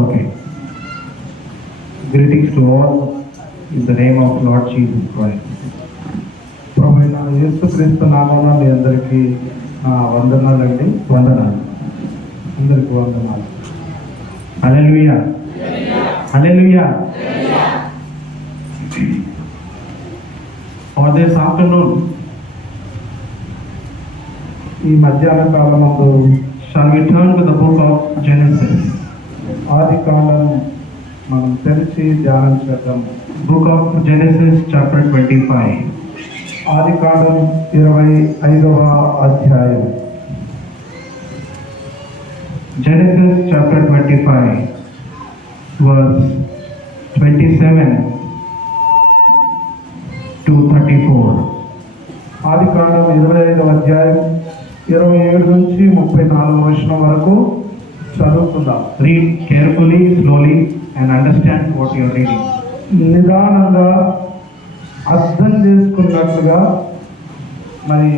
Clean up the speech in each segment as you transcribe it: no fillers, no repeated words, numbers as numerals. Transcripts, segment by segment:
Okay. Greetings to all in the name of Lord Jesus Christ. ప్రభువైన యేసుక్రీస్తు నామమున మీ అందరికీ వందనాలండి. అందరికీ వందనాలు. Hallelujah. Hallelujah. For this afternoon, ఈ మధ్యాహ్న కాలమందు shall we turn to the book of Genesis? ఆది కాండం మనం తెరిచి ధ్యానం చేద్దాం. Book of Genesis chapter 25. ఆది కాండం 25వ అధ్యాయం. Genesis chapter 25 verse 27 to 34. ఆది కాండం 25వ అధ్యాయం 27 నుంచి 34వ వచనం వరకు చదువుకుందాం. Read carefully, slowly and understand what you are reading. నిదానంగా అర్థం చేసుకున్నట్లుగా మరి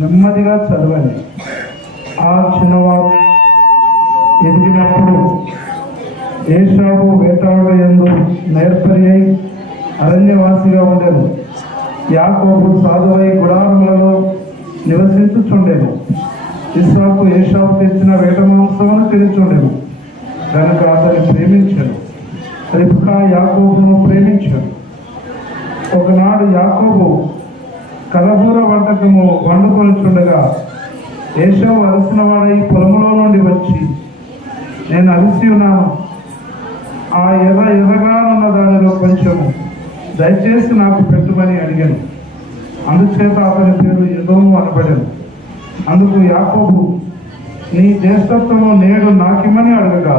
నెమ్మదిగా చదవండి. ఆ చిన్నవాడు ఎదిగినప్పుడు ఏశావు వేటాడు యందు నేర్పరి అయి అరణ్యవాసిగా ఉండెను. యాకోబు సాధువై గుడారములలో నివసించుచుండెను. ఇస్సాకు ఏశావు తెచ్చిన వేట మాంసమును తినుచుండెను కనుక అతన్ని ప్రేమించాను. రిబ్కా యాకోబును ప్రేమించాడు. ఒకనాడు యాకోబు కలబూర వంటకము వండుకొనిచుండగా ఏశావు అలసిన వాడై పొలములో నుండి వచ్చి, నేను అలసి ఉన్నాను, ఆ ఎర్రగానున్న దానిలో కొంచెము దయచేసి నాకు పెట్టుమని అడిగాను. అందుచేత అతని పేరు ఎదోము అనబడెను. అందుకు యాకోబు, నీ జ్యేష్ఠత్వము నేడు నాకిమ్మని అడగగా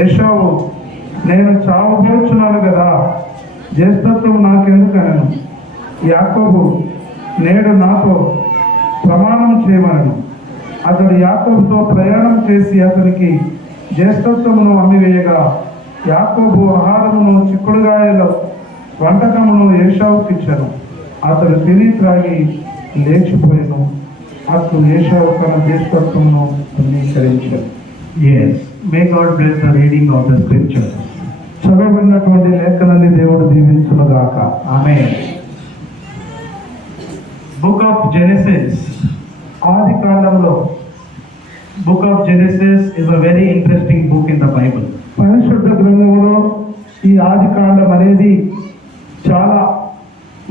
ఏశావు, నేను చావబోచున్నాను కదా, జ్యేష్ఠత్వం నాకెందుకనను. యాకోబు, నేడు నాతో ప్రమాణం చేయమనను. అతడు యాకోబుతో ప్రయాణం చేసి అతనికి జ్యేష్ఠత్వమును అమ్మివేయగా యాకోబు ఆహారమును చిక్కుడుగాయల వంటకమును ఏశావుకి ఇచ్చాను. అతడు తిని త్రాగి లేచిపోయాను. అతడు ఏశావు తన జ్యేష్ఠత్వమును అంగీకరించాడు. Yes, may God bless the reading of the scripture. చదవబడినటువంటి లేఖనాన్ని దేవుడు దీవించునుగాక. Amen. Book of Genesis. ఆది కాండంలో Book of Genesis is a very interesting book in the Bible. పరిశుద్ధ గ్రంథంలో ఈ ఆది కాండం అనేది చాలా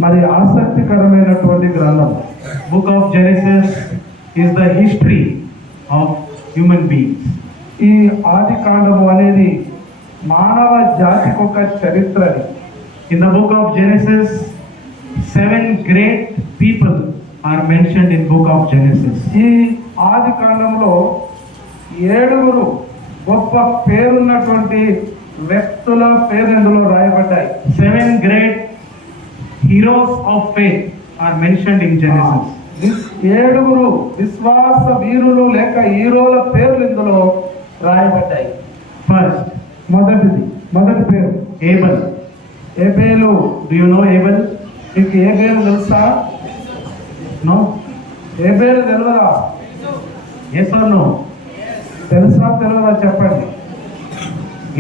మరి ఆసక్తికరమైనటువంటి గ్రంథం. Book of Genesis is the history of human beings. ఈ ఆది కాండము అనేది మానవ జాతికి ఒక చరిత్రని. In the book of Genesis, 7 great people are mentioned in book of Genesis. ఈ ఆది కాండంలో 7 గొప్ప పేరున్నటువంటి వ్యక్తుల పేరు ఇందులో రాయబడ్డాయి. 7 great heroes of faith are mentioned in Genesis. 7 విశ్వాస వీరులు లేక హీరోల పేర్లు ఇందులో రాయబడ్డాయి. First, మొదటి పేరు Abel. Abel. Do you know Abel? మీకు ఏబేలు తెలుసా? No? ఏబేలు తెలియదా? Yes or no? తెలుసా తెలియదా చెప్పండి.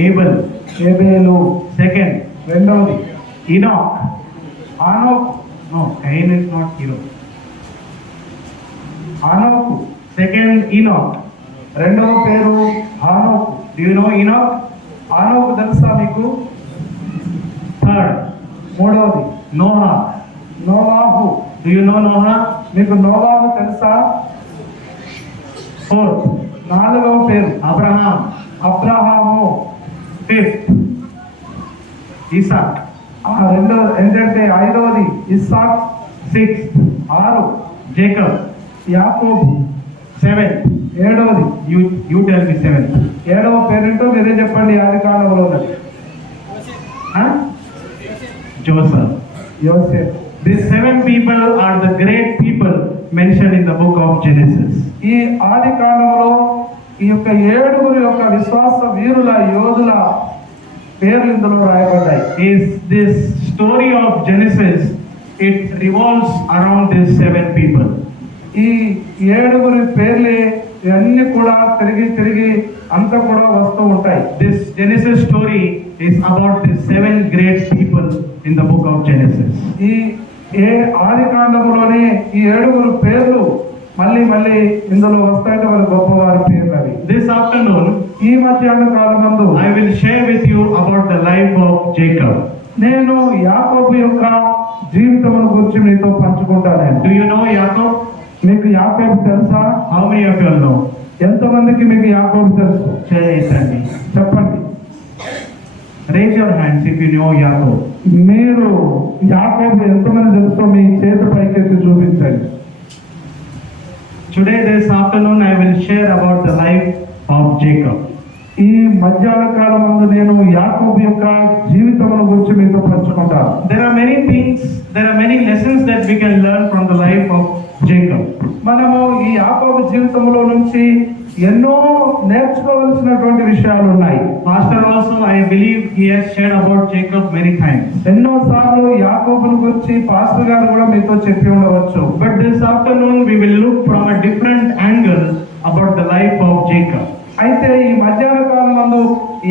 Abel. ఏబేలు. Second, రెండవది Enoch. ఆనోకు. No, Cain is not hero. ఆనోకు. Second, Enoch. రెండవ పేరు ఆనోకు. Do you know Enoch? ఆనోకు తెలుసా మీకు? Third, మూడవది Noah. Novahu. Do you know Noah? మీకు నోవాహు తెలుసా? Fourth, నాలుగవ పేరు Abraham. అబ్రహాము. Fifth, Isaac. ఏంటంటే ఐదవది ఇస్సాక్. Sixth, 6 Jacob. యాకోబు. 7th, 7వది you tell me 7th. 7వ పేరేంటో మీరే చెప్పండి. ఆది కాలంలో ఉన్నది Huh? Joseph. యోసేపు. These 7 people are the great people mentioned in the book of Genesis. ఈ ఆది కాలంలో ఈ యొక్క 7 యొక్క విశ్వాస వీరుల యోధుల పేర్లు ఇందులో రాయబడ్డాయి. Is this story of Genesis, it revolves around these 7 people. ఈ 7 పేర్లే ఇవన్నీ కూడా తిరిగి తిరిగి అంతా కూడా వస్తూ ఉంటాయి. This Genesis story is about the 7 great people in the book of Genesis. ఈ ఆది కాండములోనే ఈ 7 పేర్లు మళ్ళీ మళ్ళీ ఇందులో వస్తాయంటే వారి గొప్పవారి పేర్లు అవి. This afternoon, ఈ మధ్యాహ్న కాలమందు I will share with you about the life of Jacob. నేను యాకోబు యొక్క జీవితమును గురించి మీతో పంచుకుంటాను. Do you know Jacob? మీకు యాకోబు తెలుసా? How many of you all know? ఎంతమందికి మీకు యాకోబు తెలుసు? Cheyetandi. చెప్పండి. Raise your hands if you know Jacob. మీరు యాకోబు ఎంతమంది తెలుసో మీ చేతి పైకెత్తి చూపించండి. Today, this afternoon, I will share about the life of Jacob. ఈ మధ్యాహ్న కాలం ముందు నేను యాకోబు యొక్క జీవితముల గురించి మీతో పంచుకుంటాను. There are many things, there are many lessons that we can learn from the life of Jacob. మనము ఈ యాకోబు జీవితంలో నుంచి ఎన్నో నేర్చుకోవలసినటువంటి విషయాలు ఉన్నాయి. Pastor also, I believe he has shared about Jacob many times. ఎన్నో సార్లు యాకోబుని గురించి పాస్టర్ గారు కూడా మీతో చెప్పి ఉండవచ్చు. But this afternoon, we will look from a different angle about the life of Jacob. అయితే ఈ మధ్యాహ్న కాలం నందు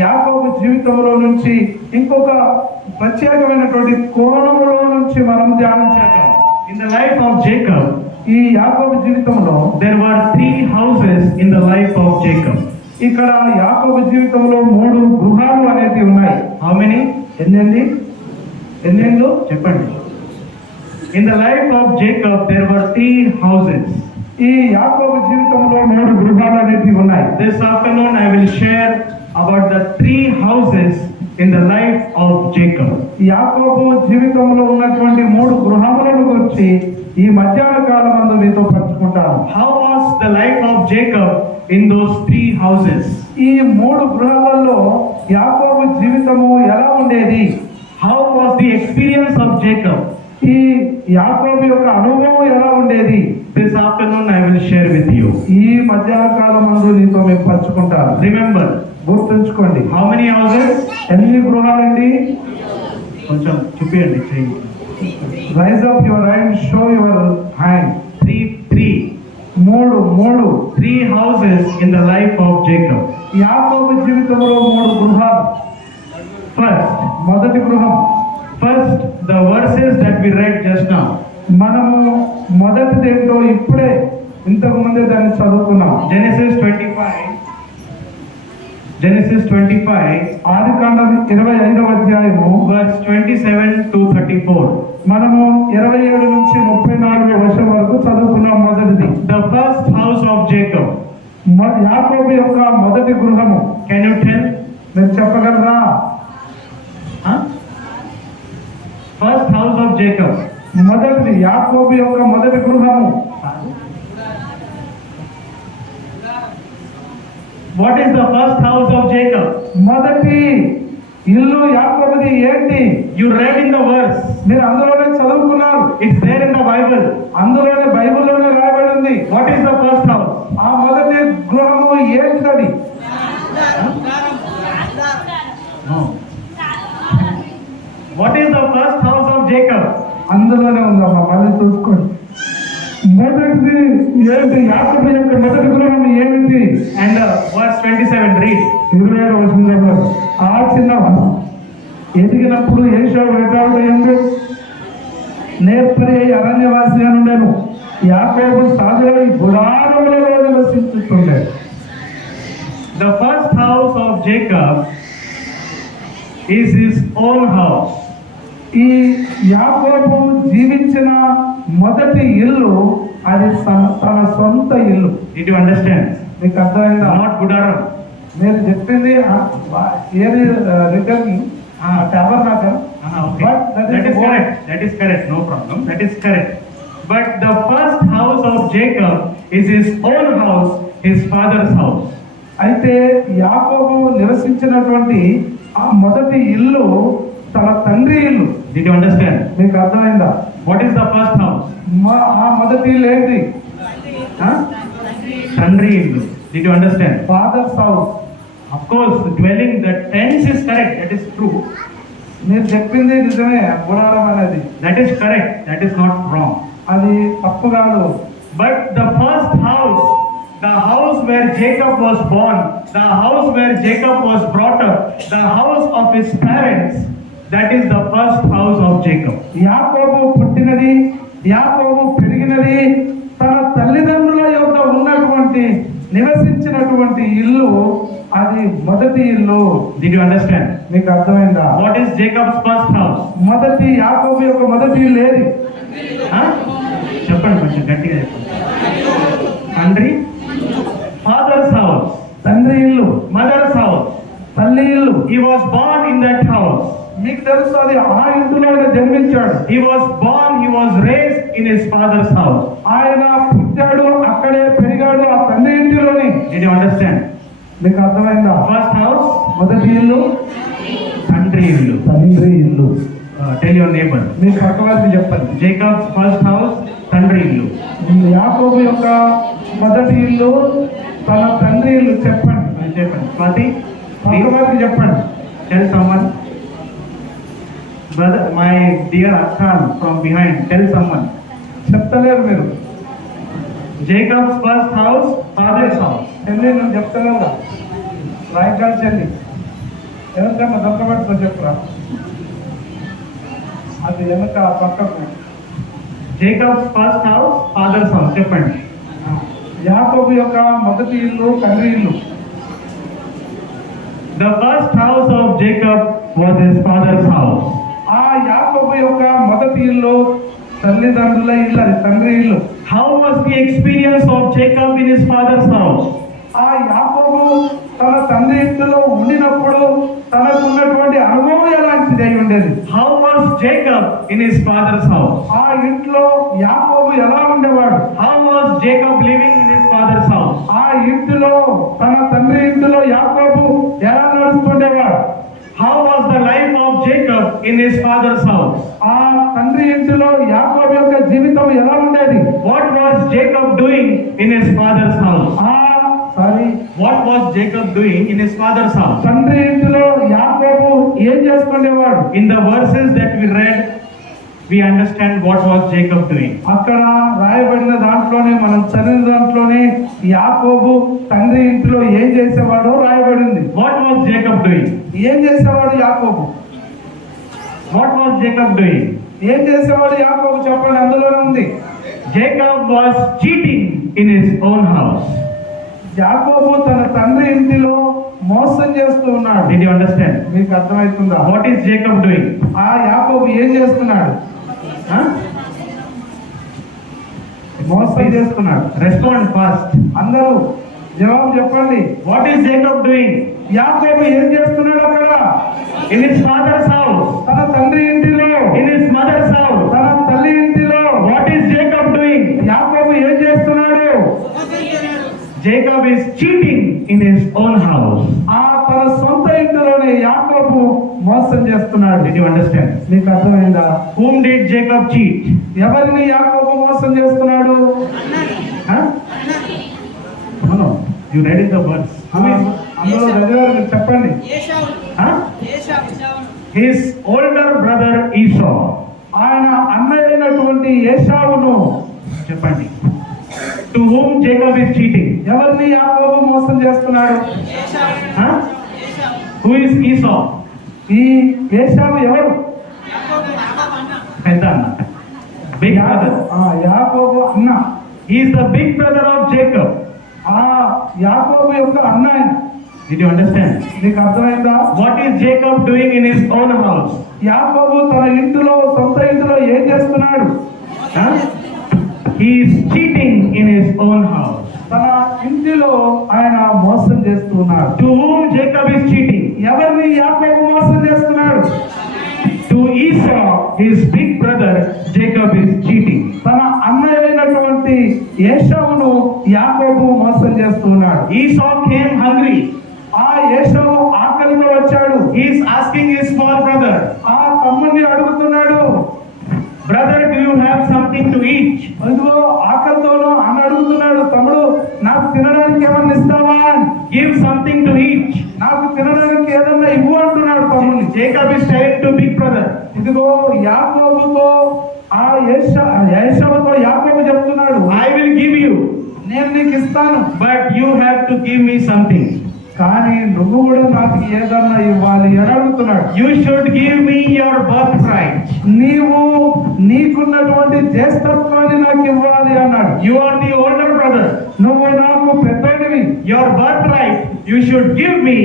యాకోబు జీవితంలో నుంచి ఇంకొక ప్రత్యేకమైనటువంటి కోణములో నుంచి మనం ధ్యానం చేద్దాం. In the life of Jacob, ఈ యాకోబు జీవితంలో there were 3 houses in the life of Jacob. ఇక్కడ యాకోబు జీవితంలో 3 గృహాలు అనేవి ఉన్నాయి. How many? ఎన్నెండు చెప్పండి. In the life of Jacob, there were 3 houses. ఈ యాకోబు జీవితంలో 3 గృహాలు అనేవి ఉన్నాయి. This afternoon, I will share about the 3 houses in the life of Jacob. యాకోబు జీవితంలో ఉన్నటువంటి 3 గృహములను గురించి ఈ మధ్యాహ్న కాలం నందు మీతో పంచుకుంటాను. How was the life of Jacob in those 3 houses? ఈ 3 గృహాలలో యాకోబు జీవితము ఎలా ఉండేది? How was the experience of Jacob? ఈ యాకోబు యొక్క అనుభవం ఎలా ఉండేది? This afternoon, I will share with you. ఈ మధ్యాహ్న కాలం నందు నీతో మేము పంచుకుంటాను. Remember, గుర్తుంచుకోండి. how many houses? ఎన్ని గృహాలండి? కొంచెం చూపియండి చేయండి. Raise up your hand, show your hand. 3 3 houses in the life of Jacob. యాకోబు జీవితంలో 3 గృహాలు. First, మొదటి గృహం. the verses that we read just now. మనము మొదటిది ఏంటో ఇప్పుడే ఇంతకు ముందే దాన్ని చదువుకున్నాం. Genesis 25, ఆది కాండం 25వ అధ్యాయము verse 27 to 34. మనము 27 నుంచి 34 వర్షం వరకు చదువుకున్నాం. మొదటిది The first house of Jacob. యాకోబు యొక్క మొదటి గృహము. Can you tell? మీరు చెప్పగలరా? Huh? First house of Jacob. మొదటిది యాకోబు యొక్క మొదటి గృహము. What is the first house of Jacob? మొదటి ఇల్లు యాకోబుది ఏంటి? You read in the verse. మీరు అందులోనే చదువుకున్నారు. It's there in the Bible. అందులోనే బైబిల్లోనే రాయబడి ఉంది. What is the first house? ఆ మొదటి గృహము ఏంటిది? No. What is the first house of Jacob? అందులోనే ఉందమ్మా, మళ్ళీ చూసుకోండి. మొదటిది ఏంటి? యాకోబు యొక్క మొదటి గృహం ఏమిటి? And verse 27, read. 27వ వచనంలో ఆ చిన్నవాడు ఎదిగినప్పుడు ఏశావు వేటాడుటయందు నేర్పరి అరణ్యవాసి అని ఉండేను. యాకోబు సాగులై గుడారములలో నివసించుతుండేది. The first house of Jacob is his own house. ఈ యాకోబు జీవించిన మొదటి ఇల్లు అది తన సొంత ఇల్లు. Did you understand? మీకు అర్థమైందా? Not Gudaram. నేను చెప్పింది ఏది return టబర్నాకల్. Okay. But that is correct. That is correct. No problem. That is correct. But the first house of Jacob is his own house, his father's house. అయితే యాకోబు నివసించినటువంటి ఆ మొదటి ఇల్లు తన తండ్రి ఇల్లు. Did you understand? మీకు అర్థమైందా? What is the first house? ఆ మొదటి ఇల్లు ఏంటి? Tandri illu. Did you understand? Father's house. Of course, the dwelling, the tense is correct. That is true. మీరు చెప్పింది నిజమే. గుడారం అనేది That is correct. That is not wrong. అది తప్పు కాదు. But the first house the house where Jacob was born, the house where Jacob was brought up, the house of his parents, that is the first house of Jacob. యాకోబు పుట్టినది, యాకోబు పెరిగినది, తన తల్లిదండ్రుల యొద్ద ఉన్నటువంటి నివసించినటువంటి ఇల్లు, అది మొదటి ఇల్లు. Did you understand? మీకు అర్థమైందా? What is Jacob's first house? మొదటి యాకోబు యొక్క మొదటి ఇల్లు ఏది? Huh? చెప్పండి, కొంచెం గట్టిగా చెప్పండి. తండ్రి, father's house. తండ్రి ఇల్లు. Mother's house. తల్లి ఇల్లు. He was born in that house. మీకు తెలుసు, అది ఆ ఇంటిలో ఆయన జన్మించాడు. He was born, he was raised in his father's house. ఆయన పుట్టాడు, అక్కడే పెరిగాడు, ఆ తండ్రి ఇంటిలోని. Did you understand? మీకు అర్థమైందా? First house, మొదటి ఇల్లు తండ్రి ఇల్లు. తండ్రి ఇల్లు. Tell your neighbor. మీ పక్కవారికి చెప్పండి. Jacob's first house, తండ్రి ఇల్లు. యాకోబు యొక్క మొదటి ఇల్లు తన తండ్రి ఇల్లు. చెప్పండి, చెప్పండి. స్వాతి, పక్కవారికి చెప్పండి. tell someone. Brother, my dear Akhal from behind, tell someone. చెప్తలేరు మీరు. Jacob's first house, father's house. చెల్లి, నువ్వు చెప్తలేవుగా? రాయకాల చెల్లి ఎవరికన్నా దొరకబెట్టుకో చెప్పురా. అది వెనక పక్కకు. Jacob's first house, father's house. చెప్పండి. యాకోబు యొక్క మొదటి ఇల్లు తండ్రి ఇల్లు. The first house of Jacob was his father's house. ఆ యాకోబు యొక్క మొదటి ఇల్లు తల్లిదండ్రుల ఇల్లు, అది తండ్రి ఇల్లు. How was the experience of Jacob in his father's house? ఆ యాకోబు తన తండ్రి ఇంటిలో ఉండినప్పుడు తనకు ఉన్నటువంటి అనుభవం ఎలాంటిది అయి ఉండేది? How was Jacob in his father's house? ఆ ఇంట్లో యాకోబు ఎలా ఉండేవాడు? How was Jacob living in his father's house? ఆ ఇంటిలో, తన తండ్రి ఇంటిలో యాకోబు ఎలా నడుస్తుండేవాడు? How was the life of Jacob in his father's house? ఆ తండ్రి ఇంటిలో యాకోబు యొక్క జీవితం ఎలా ఉండేది? What was Jacob doing in his father's house? What was Jacob doing in his father's house? తండ్రి ఇంటిలో యాకోబు ఏం చేస్తుండేవాడు? In the verses that we read, we understand what was Jacob doing. అక్కడ రాయబడిన దాంట్లోనే, మనం చదివిన దాంట్లోనే యాకోబు తండ్రి ఇంటిలో ఏం చేసేవాడో రాయబడింది. What was Jacob doing? ఏం చేసేవాడు యాకోబు? What was Jacob doing? ఏం చేసేవాడు యాకోబు? చెప్పండి, అందులోనే ఉంది. Jacob was cheating in his own house. యాకోబు తన తండ్రి ఇంటిలో మోసం చేస్తూ ఉన్నాడు. Did you understand? మీకు అర్థమవుతుందా? What is Jacob doing? ఆ యాకోబు ఏం చేస్తున్నాడు? మోసం చేస్తున్నాడు. Respond fast. అందరూ జవాబు చెప్పండి. What is Jacob doing? యాకోబు ఏం చేస్తున్నాడు అక్కడ? In his father's house. తన తండ్రి ఇంటిలో. In his mother's house. తన తల్లి ఇంటిలో. What is Jacob doing? యాకోబు ఏం చేస్తున్నాడు? Jacob is cheating in his own house. ఆ తన సొంత ఇంటిలోనే యాకోబు మోసం చేస్తున్నాడు. Did you understand? మీకు అర్థమైందా? Whom did Jacob cheat? ఎవరిని యాకోబు మోసం చేస్తున్నాడు? Huh? No, you read in the verse. అందులో చదివారు, చెప్పండి. Huh? His older brother Esau. ఆయన అన్నయ్య అయినటువంటి ఏశావును. చెప్పండి. To whom Jacob is cheating? ఎవరిని యాకోబు మోసం చేస్తున్నాడు? Huh? Who is Esau? ఈ ఏశావు ఎవరు? పెద్ద అన్న. Big brother. యాకోబు అన్న. He is the big brother of Jacob. ఆ యాకోబు యొక్క అన్న ఆయన. Did you understand? నీకు అర్థమైందా? What is Jacob doing in his own house? యాకోబు తన ఇంటిలో, సొంత ఇంటిలో ఏం చేస్తున్నాడు? Huh? He is cheating in his own house. తన ఇంటిలో ఆయన మోసం చేస్తున్నాడు. To whom Jacob is cheating? ఎవరిని యాకోబు మోసం చేస్తున్నాడు? To Esau, his big brother, Jacob is cheating. తన అన్నయ్య అయినటువంటి ఏశావును యాకోబు మోసం చేస్తున్నాడు. Esau came hungry. ఆ ఏశావు ఆకలితో వచ్చాడు. He is asking his small brother, ఆ తమ్ముడిని అడుగుతున్నాడు, brother, do you have something to eat? అదిగో ఆకలితోనూ అని అడుగుతున్నాడు, తమ్ముడు నాకు తినడానికి ఏమన్నా ఇస్తావా? Give something to eat. నాకు తినడానికి ఏదన్నా ఇవ్వు అంటున్నాడు తమ్ముడిని. Jacob is telling to big brother, ఇదిగో యాకోబుతో, ఆ ఏశావుతో యాకోబు చెప్తున్నాడు, I will give you. నేను నేను నీకు ఇస్తాను, but you have to give me something. కానీ నువ్వు కూడా నాకు ఏదన్నా ఇవ్వాలి అని అడుగుతున్నాడు. You should give me your birthright. నీవు నీకున్నటువంటి జ్యేష్ఠత్వాన్ని నాకు ఇవ్వాలి అన్నాడు. You are the older brother. నువ్వు నాకు పెద్దోడివి, Your birthright you should give me.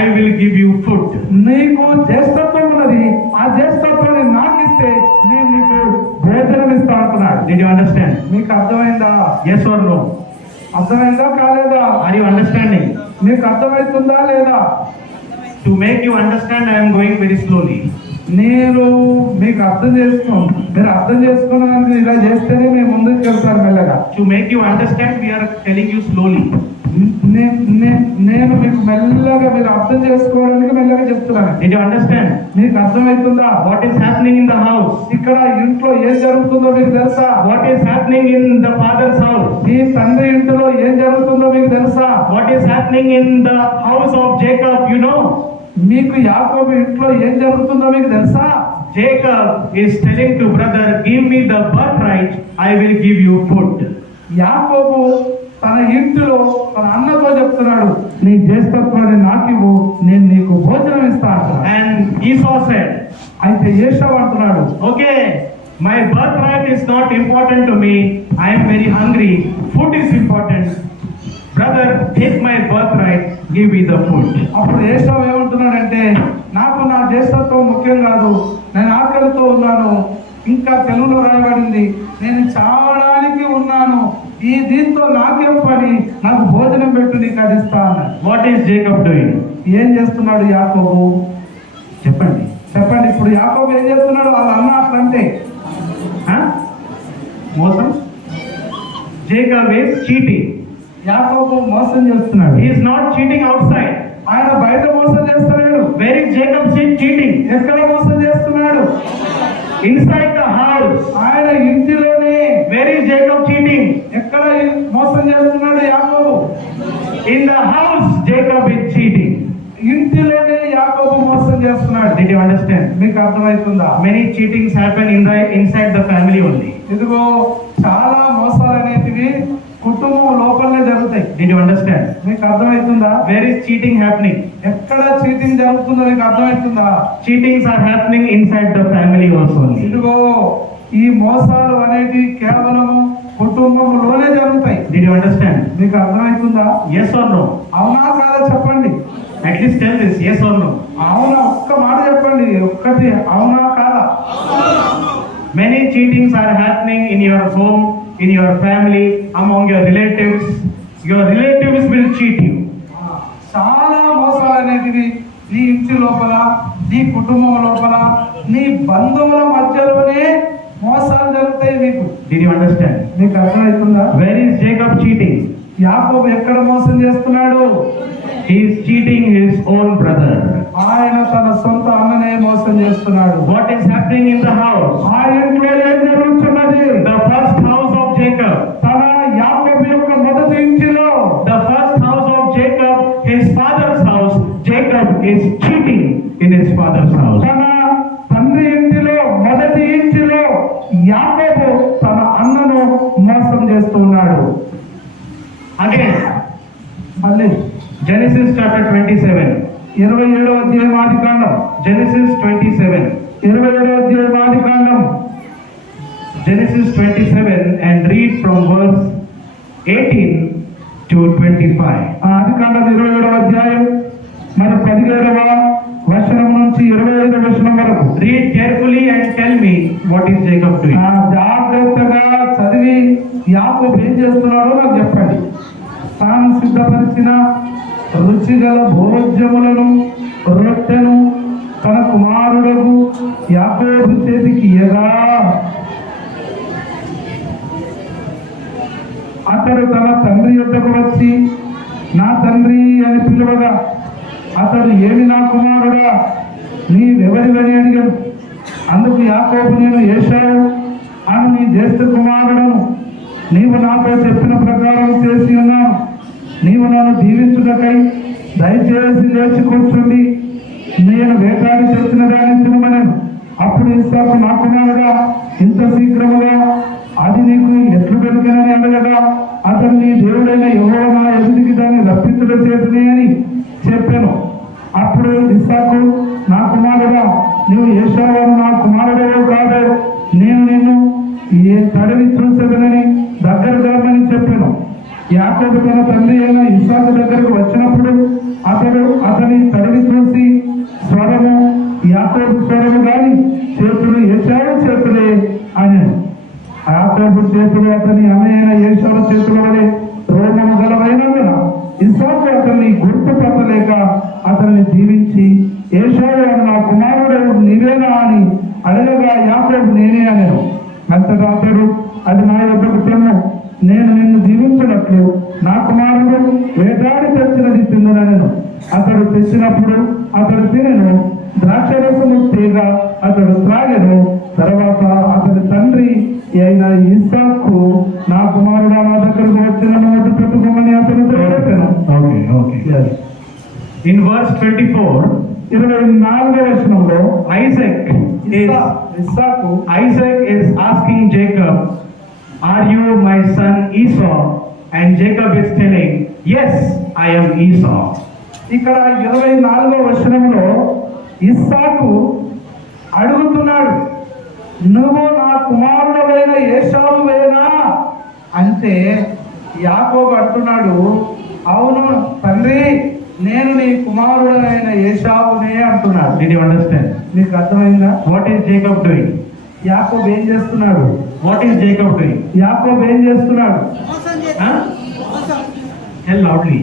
I will give you food. నీకు జ్యేష్ఠత్వం ఉన్నది, ఆ జ్యేష్ఠత్వాన్ని నాకు ఇస్తే నేను నీకు భోజనం ఇస్తా అంటున్నాడు. Did you understand? మీకు అర్థమైందా? Yes or no? అర్థమైందా కాలేదా? Are you understanding? మీకు అర్థమవుతుందా లేదా? To make you understand, I am going very slowly. నేను మీకు అర్థం చేసుకోను, మీరు అర్థం చేసుకోవడానికి ఇలా చేస్తేనే మేము ముందుకు వెళ్తాను మెల్లగా. To make you understand, we are telling you slowly. నేను మీకు మెల్లగా మీరు అర్థం చేసుకోవడానికి మెల్లగా చెప్తున్నాను. Did you understand? మీకు అర్థమవుతుందా? What is happening in the house? ఇక్కడ ఇంట్లో ఏం జరుగుతుందో మీకు తెలుసా? What is happening in the father's house? ఈ తండ్రి ఇంటిలో ఏం జరుగుతుందో మీకు తెలుసా? What is happening in the house of Jacob? You know? మీకు యాకోబు ఇంట్లో ఏం జరుగుతుందో మీకు తెలుసా? Jacob is telling to brother, give me the birthright, I will give you food. యాకోబు తన ఇంటిలో తన అన్నతో చెప్తున్నాడు, నీ జ్యేష్ఠత్వాన్ని నాకివ్వు, నేను నీకు భోజనం ఇస్తా అంటున్నాడు. And Esau said, అయితే ఏశావు అంటున్నాడు, okay, my birthright is not important to me, I am very hungry, food is important. Brother, take my birthright, give me the food. అప్పుడు ఏశావు ఏమంటున్నాడంటే, నాకు నా జ్యేష్ఠత్వం ముఖ్యం కాదు, నేను ఆకలితో ఉన్నాను, ఇంకా తెలుగులో రాయబడింది, నేను చావడానికి ఉన్నాను, ఈ దీంతో నాకేం పని, నాకు భోజనం పెట్టు, నీకు అది ఇస్తా అన్నాడు. What is Jacob doing? ఏం చేస్తున్నాడు యాకోబు? చెప్పండి. చెప్పండి. ఇప్పుడు యాకోబు ఏం చేస్తున్నాడు? వాళ్ళ అన్న అట్లంటే మోసం. Jacob is cheating. యాకోబు మోసం చేస్తున్నాడు. He is not cheating outside. ఆయన బయట మోసం చేస్తున్నాడు. Where is Jacob cheating? ఎక్కడ మోసం చేస్తున్నాడు? Inside the house. ఆయన ఇంటిలోనే. Where is Jacob cheating? ఎక్కడ మోసం చేస్తున్నాడు యాకోబు? In the house Jacob is cheating. ఇంటిలోనే యాకోబు మోసం చేస్తున్నాడు. Did you understand? మీకు అర్థమవుతుందా? Many cheatings happen inside the family only. ఇదిగో చాలా మోసాలు అనేటివి కుటుంబం లోపలనే జరుగుతాయి. Did you understand? మీకు అర్థమవుతుందా? Where is cheating happening? ఎక్కడ చీటింగ్ జరుగుతుందో మీకు అర్థమవుతుందా? Cheatings are happening inside the family also only. ఇదిగో ఈ మోసాలు అనేవి కేవలము కుటుంబంలోనే జరుగుతాయి. Did you understand? మీకు అర్థమవుతుందా? Yes or no? అవునా కాదా చెప్పండి. At least tell this, yes or no? అవునా, ఒక్క మాట చెప్పండి, ఒక్కటి అవునా కాదా? Many cheatings are happening in your home, in your family, among your relatives. Your relatives will cheat you. చాలా మోసాలు అనేటివి నీ ఇంటి లోపల, నీ కుటుంబం లోపల, నీ బంధువుల మధ్యలోనే మోసాలు జరుగుతాయి మీకు. Did you understand? మీకు అర్థమవుతుందా? Where is Jacob cheating? యాకోబు ఎక్కడ మోసం చేస్తున్నాడు? He is cheating his own brother. ఆయన తన సొంత అన్ననే మోసం చేస్తున్నాడు. What is happening in the house? ఆ ఇంట్లో ఏం జరుగుతున్నది? The first house of Jacob. తన యాకోబు యొక్క మొదటి ఇంటిలో, The first house of Jacob, his father's house. Jacob is cheating in his father's house. తన తండ్రి ఇంటిలో, మొదటి ఇంటిలో యాకోబు తన అన్నను మోసం చేస్తున్నాడు. Again, మళ్ళీ Genesis chapter 27. 27వ అధ్యాయం ఆదికాండం. Genesis 27. 27వ అధ్యాయం ఆదికాండం. Genesis 27 and read from verse 18 to 25. ఆదికాండం 27వ అధ్యాయం మరి 17వ వచనం నుంచి 25వ వచనం వరకు. Read carefully and tell me what is Jacob doing. జాగ్రత్తగా చదివి యాకోబు ఏం చేస్తున్నాడో నాకు చెప్పండి. తాను సిద్ధపరిచిన రుచిగల భోజ్యములను, రొట్టెను తన కుమారుడకు యాకోబు చేతికి ఇయ్యగా అతడు తన తండ్రి యొద్దకు వచ్చి, నా తండ్రి అని పిలువగా అతడు, ఏమి నా కుమారుడా, నీవెవరివని అడిగాడు. అందుకు యాకోబు, నేను ఏశావు అని నీ జ్యేష్ఠ కుమారుడను, నీవు నాతో చెప్పిన ప్రకారం చేసి ఉన్నాను. నీవు నన్ను దీవించుటకై దయచేసి లేచి కూర్చుండి నేను వేటాడి తెచ్చిన దాన్ని తినమనను. అప్పుడు ఇస్సాకు, నా కుమారుడా, ఇంత శీఘ్రముగా అది నీకు ఎట్లు దొరికినని అడగగా అతడు, అతన్ని దేవుడైన యెహోవా నా ఎదుటికి దాన్ని రప్పించుట చేతనే అని చెప్పాను. అప్పుడు ఇస్సాకు, నా కుమారుడా, నువ్వు ఏశావు నా కుమారుడేవో కాదు, నేను నిన్ను ఏ తడిని చూసేదనని దగ్గరగా చెప్పాను. యాకోబు తన తండ్రి అయిన ఇస్సాకు దగ్గరకు వచ్చినప్పుడు అతని తడిని చూసి స్వరము యాకోబు స్వరము గాని చేతులు ఏశావు చేతులే అని. యాకోబు చేతులు అతని అన్నయ్య ఏశావు చేతుల వలె రోమము గలవైనందున ఇస్సాకు అతన్ని గుర్తుపట్టలేక అతన్ని దీవించి, ఏశావు నా కుమారుడు నీవేనా అని అడగగా యాకోబు నేనే అనేను. అంతటా అతడు, అది నా యొక్కకు తెమ్ము, నేను నిన్ను దీవించినట్లు నా కుమారుడు వేటాడి తెచ్చినది తిందునెను. అతడు తెచ్చినప్పుడు అతడు తినెను, ద్రాక్షరసము తీగ అతడు త్రాగెను. తర్వాత అతని తండ్రి అయిన ఇస్సాకు, నా కుమారుడు నా దగ్గరకు వచ్చిన మొదటి పెట్టుకోమని అతనితో చెప్పాను. In verse 24, 24వ వచనంలో Isaac is asking Jacob, "Are you my son Esau?" And Jacob is telling, "Yes, I am Esau." ఇక్కడ 24వ వచనంలో ఇస్సాకు అడుగుతున్నాడు, నువ్వు నా కుమారుడైన ఏశావువేనా అంటే యాకోబు అంటున్నాడు, అవును తండ్రి, నేను నీ కుమారుడైన ఏశావునే అంటున్నాడు. Did you understand? నీకు అర్థమైందా? What is Jacob doing? యాకోబు ఏం చేస్తున్నాడు? What is Jacob doing? యాకోబు ఏం చేస్తున్నాడు? Huh? Tell loudly.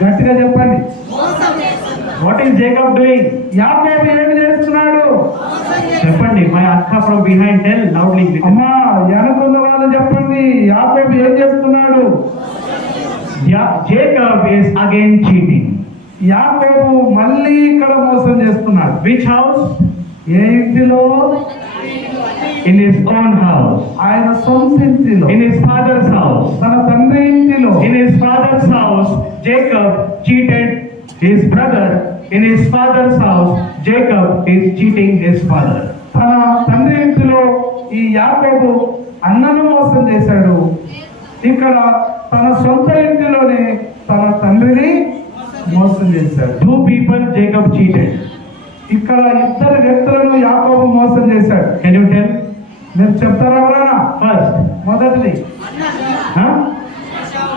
గట్టిగా చెప్పండి. What is Jacob doing? యాకోబు ఏమి చేస్తున్నాడు? చెప్పండి. My akka from behind, tell loudly. అమ్మా, వెనకున్న వాళ్ళు చెప్పండి, యాకోబు ఏం చేస్తున్నాడు? Jacob is again cheating. యాకోబు మళ్ళీ ఇక్కడ మోసం చేస్తున్నాడు. Which house? ఏ ఇంటిలో? In his own house. ఆయన సొంత ఇంటిలో. In his father's house. తన తండ్రి ఇంటిలో. In his father's house, Jacob cheated his brother. In his father's house, Jacob is cheating his father. తన తండ్రి ఇంటిలో ఈ యాకోబు అన్నను మోసం చేశాడు. ఇక్కడ తన సొంత ఇంటిలోనే తన తండ్రిని మోసం చేశాడు. Two people Jacob cheated. ఇక్కడ ఇద్దరు వ్యక్తులను యాకోబు మోసం చేశాడు. Can you tell? మీరు చెప్తారా ఎవరైనా? First, మొదటిది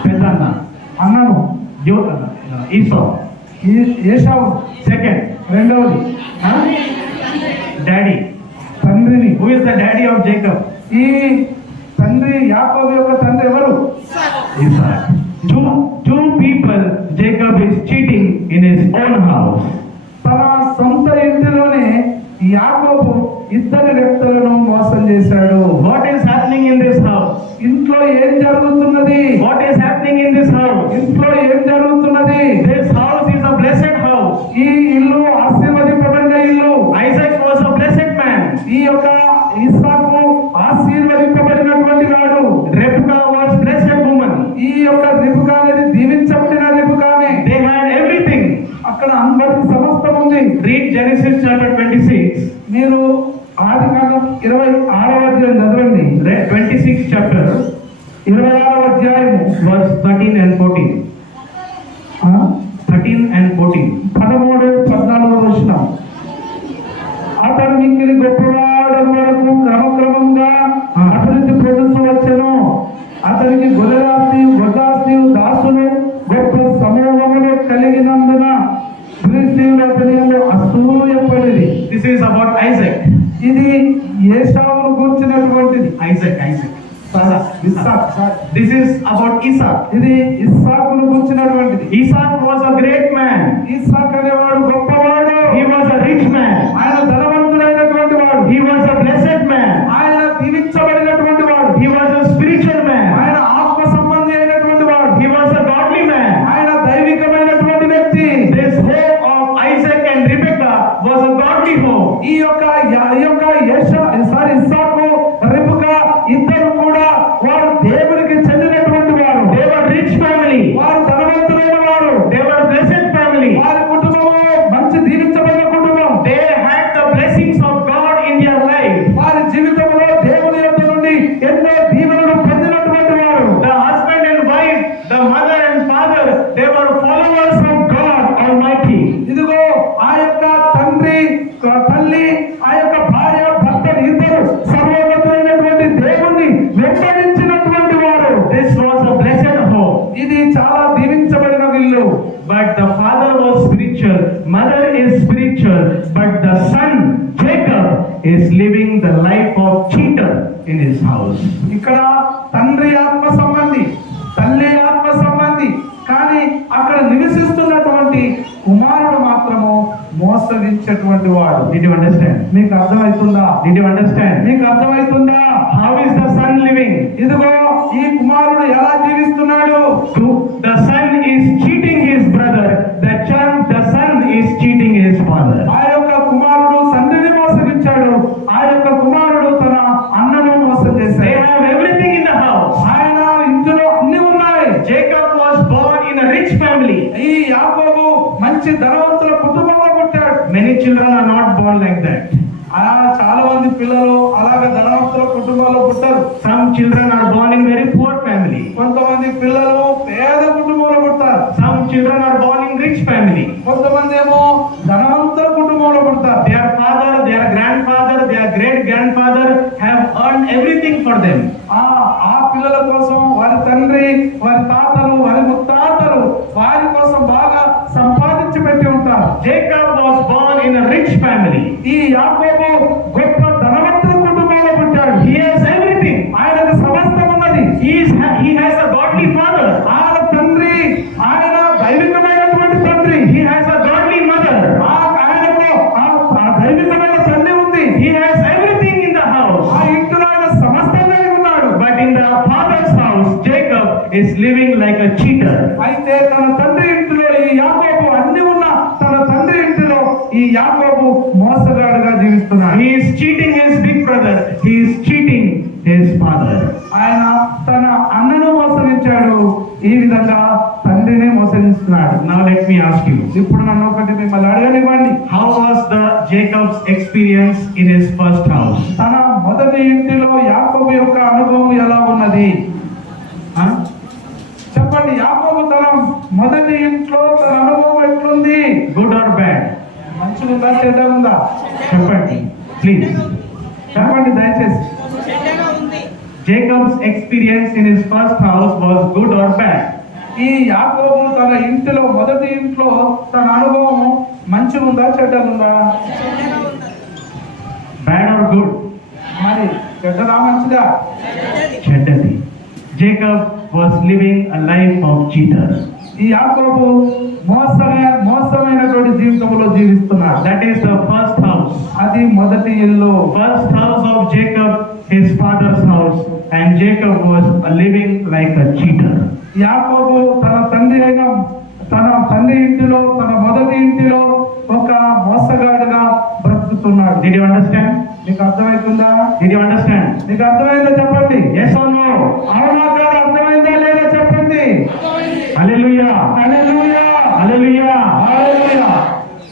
పెద్దన్న, అన్నను Esau. ఏశావు. Second, రెండవది daddy. తండ్రిని. Who is the daddy of Jacob? ఈ తండ్రి యాకోబు యొక్క తండ్రి ఎవరు? Isaac. Two people Jacob is cheating in his own house. తన సొంత ఇంటిలోనే యాకోబు ఇద్దరు వ్యక్తులను మోసం చేశాడు. What is happening in this house? ఇంట్లో ఏం జరుగుతున్నది? What is happening in this house? ఇంట్లో ఏం జరుగుతున్నది? This house is a blessed house. ఈ ఇల్లు ఆశీర్వదింపబడిన ఇల్లు. Isaac was a blessed man. ఈ యొక్క ఇస్సాకు ఆశీర్వదింపబడినటువంటి వాడు. Rebekah was blessed woman. ఈ యొక్క రిబకా అనేది దీవించబడిన రిబకానే. They had everything. అక్కడ అందరికి సమస్తం ఉంది. Read Genesis chapter 26. మీరు ఆదికాండం 26వ అధ్యాయం చదవండి. 26th chapter, 26వ అధ్యాయము verse 13 and 14. 13 and 14. 13-14 వచనం. అతడు మిక్కిలి గొప్పవాడగు వరకు క్రమక్రమంగా అభివృద్ధి పొందుతూ వచ్చెను. అతనికి గొర్రెలాస్తి దాసులు గొప్ప సమూహములు కలిగినందున ఫిలిష్తీయులు అతని యందు అసూయపడిరి. This is about Isaac. ఇది ఏశావును గూర్చినటువంటిది. Isaac. Isaac. This is about Isaac. ఇది ఇస్సాకును గూర్చినటువంటిది. Isaac was a great man. ఇస్సాకు అనేవాడు గొప్పవాడు. He was a rich man. ఆయన ధనవంతుడైనటువంటి వాడు. He was a blessed man. ఆయన దీవించబడినటువంటి వాడు. He was a spiritual man. ఆయన ఆత్మ సంబంధి అయినటువంటి వాడు. He was a godly man. ఆయన దైవికమైనటువంటి వ్యక్తి. This home of Isaac and Rebekah was a godly home. ఈ యొక్క ఇస్సాకు రిబకా ఇద్దరు కూడా వారు దేవునికి చెందినటువంటి వారు. They were rich family. వారు ధనవంతులైన వారు. They were blessed family. వారికి but the father was spiritual, mother is spiritual, but the son Jacob is living the life of cheater in his house. ఇక్కడ తండ్రి ఆత్మ సంబంధి, తల్లి ఆత్మ సంబంధి, కానీ అక్కడ నివసిస్తున్నటువంటి కుమారుడు మాత్రము మోసగించేటువంటి వాడు. Did you understand? మీకు అర్థమవుతుందా? Did you understand? మీకు అర్థమవుతుందా? How is the son living? ఇదిగో ఈ కుమారుడు ఎలా జీవిస్తున్నాడు? The son is cheating his brother. The son is cheating his father. ఆ యొక్క కుమారుడు తండ్రిని మోసగించాడు, ఆ యొక్క కుమారుడు తన అన్నను మోసం They చేశాడు. have everything in the house. ఆయన ఇందులో అన్ని ఉన్నాయి. Jacob was born in a rich family. ఈ యాకోబు మంచి ధనవంతుల కుటుంబంలో పుట్టాడు. Many children are not born like that. చాలా మంది పిల్లలు అలాగ ధనవంతుల కుటుంబాల్లో పుట్టారు. Some children are born in very poor family. కొంతమంది పిల్లలు పేద కుటుంబంలో పుడతారు. Some children are born in rich family. కొంతమంది ఏమో ధనవంతుల కుటుంబంలో పుడతారు. Their father, their grandfather, their great grandfather have earned everything for them. ఆ పిల్లల కోసం వారి తండ్రి, వారి తాతలు, వారి ముత్తాతలు వారి కోసం బాగా సంపాదించి పెట్టి ఉంటారు. Jacob was born in a rich family. ఈ యాకోబు గొప్ప ధనవంతుల కుటుంబంలో పుట్టాడు. He has everything. ఆయనకు సమస్తం ఉన్నది. He has a godly father. ఆయన తండ్రి, ఆయన దైవికమైనటువంటి తండ్రి. He has a godly mother. ఆయనకు ఆ దైవికమైన తల్లి ఉంది. He has everything in the house. ఆ ఇంటిలో ఆయన సమస్తం కలిగి ఉన్నాడు. But in the father's house, Jacob is living like a cheater. అయితే తన తండ్రి ఇంటిలో ఈ యాకోబు అన్ని ఉన్న తన తండ్రి ఇంటిలో ఈ యాకోబు మోసగాడుగా జీవిస్తున్నాడు. He is cheating his big brother. He is cheating his father. ఆయన తన అన్నను మోసగించాడు, ఈ విధంగా తండ్రిని మోసగిస్తున్నాడు. Now let me ask you. ఇప్పుడు నన్ను ఒకటి మిమ్మల్ని అడగనివ్వండి. How was the Jacob's experience in his first house? తన మొదటి ఇంటిలో యాకోబు యొక్క అనుభవం ఎలా ఉన్నది? Huh? చెప్పండి. యాకోబు తన మొదటి ఇంట్లో తన అనుభవం ఎట్లుంది? Good or bad? మంచిగుందా చెడ్డగుందా? చెప్పండి, please. చెప్పండి దయచేసి. Jacob's experience in his first house was good or bad? ఈ యాకోబు తన ఇంటిలో మొదటి ఇంట్లో తన అనుభవం మంచిగుందా చెడ్డగుందా? Bad or good? మరి చెడ్డదా మంచిదా? చెడ్డది. Jacob was living a life of cheater. ఈ యాకోబు మోసమైనటువంటి జీవితంలో జీవిస్తున్నాడు. That is the first house. అది మొదటి ఇల్లు. First house of Jacob, his father's house, and Jacob was living like a cheater. యాకోబు తన తండ్రి ఇంటిలో, తన మొదటి ఇంటిలో ఒక మోసగాడుగా బ్రతుకుతున్నాడు. Did you understand? మీకు అర్థమవుతుందా? Did you understand? మీకు అర్థమైందా చెప్పండి. Yes or no? అవునా కాదు? అర్థమైందా లేదా చెప్పండి. Hallelujah. హల్లెలూయా, Hallelujah. హల్లెలూయా.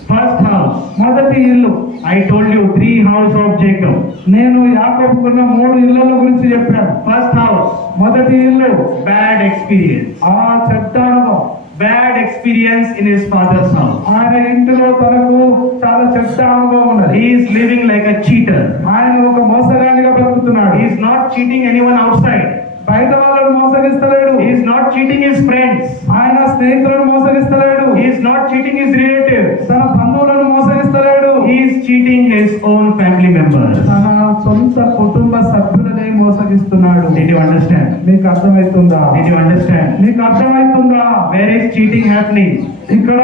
First house. మొదటి ఇల్లు. I told you 3 house of Jacob. నేను యాకోబుకున్న 3 ఇళ్ళ గురించి చెప్పాను. First house. మొదటి ఇల్లు. Bad experience. ఆ చెడ్డ అనుభవం. Bad experience in his father's house. ఆయన ఇంటిలో తనకు చాలా చెడ్డ అనుభవం ఉన్నది. He is living like a cheater. ఆయన ఒక మోసగాడిగా బ్రతుకుతున్నాడు. He is not cheating anyone outside. బయట వాళ్ళను మోసగిస్తలేడు. He is not cheating his friends. ఆయన స్నేహితులను మోసగిస్తలేడు. He is not cheating his relatives. తన బంధువులను మోసగిస్తలేడు. He is cheating his own family members. తన సొంత కుటుంబ సభ్యులనే మోసగిస్తున్నాడు. Did you understand? మీకు అర్థమవుతుందా? Did you understand? మీకు అర్థమవుతుందా? Where is cheating happening? ఇక్కడ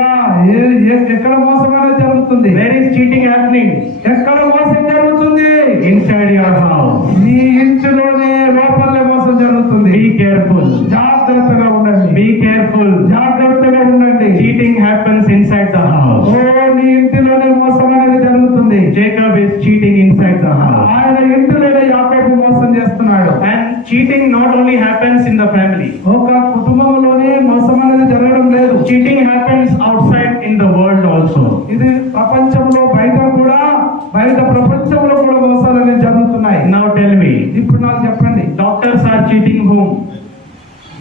ఎక్కడ మోసం అనేది జరుగుతుంది? Where is cheating happening? ఎక్కడ మోసం జరుగుతుంది? Inside your house. మీ ఇంటిలోనే లోపలే మోసం జరుగుతుంది. Be careful. జాగ్రత్తగా ఉండండి. Be careful. జాగ్రత్తగా ఉండండి. Cheating happens inside the house. నీ ఇంటిలోనే మోసం అనేది జరుగుతుంది. Jacob is cheating inside the house. ఆయన ఇంటిలోనే యాకోబు మోసం చేస్తున్నాడు. And cheating not only happens in the family. ఒక కుటుంబంలోనే మోసం అనేది జరగడం లేదు. Cheating happens outside in the world also. ఇది ప్రపంచంలో బయట ప్రపంచంలో కూడా మోసాలు అనేవి జరుగుతున్నాయి. Now tell me. ఇప్పుడు నాకు చెప్పండి. Doctors are cheating whom?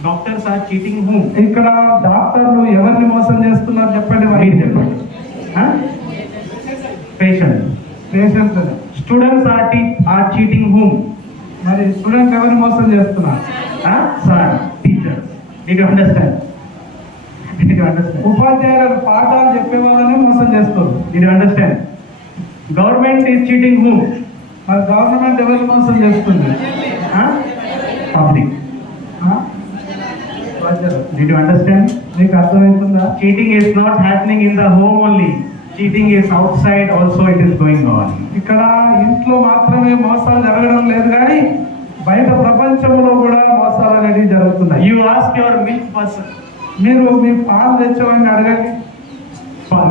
Doctors are cheating whom? ఇక్కడ డాక్టర్లు ఎవరిని మోసం చేస్తున్నారు చెప్పండి. మీరు చెప్పండి. Patient. Patients. Students are cheating whom? మరి స్టూడెంట్స్ ఎవరిని మోసం చేస్తున్నారు? Sir, teachers. Did you understand? you understand? ఉపాధ్యాయులకు పాఠాలు చెప్పే వాళ్ళనే మోసం చేస్తారు. Did you understand? Government is cheating whom? మరి గవర్నమెంట్ ఎవరు మోసం చేస్తుంది? Huh? Public. ఆ? ప్రజలు. Did you understand? నీకు అర్థమవుతుందా? Cheating is not happening in the home only. Cheating is outside also, it is going on. ఇక్కడ ఇంట్లో మాత్రమే మోసాలు జరగడం లేదు కానీ బయట ప్రపంచంలో కూడా మోసాలు అనేవి జరుగుతున్నాయి. You ask your milk person. మీరు మీ పాలు తెచ్చమని అడగండి.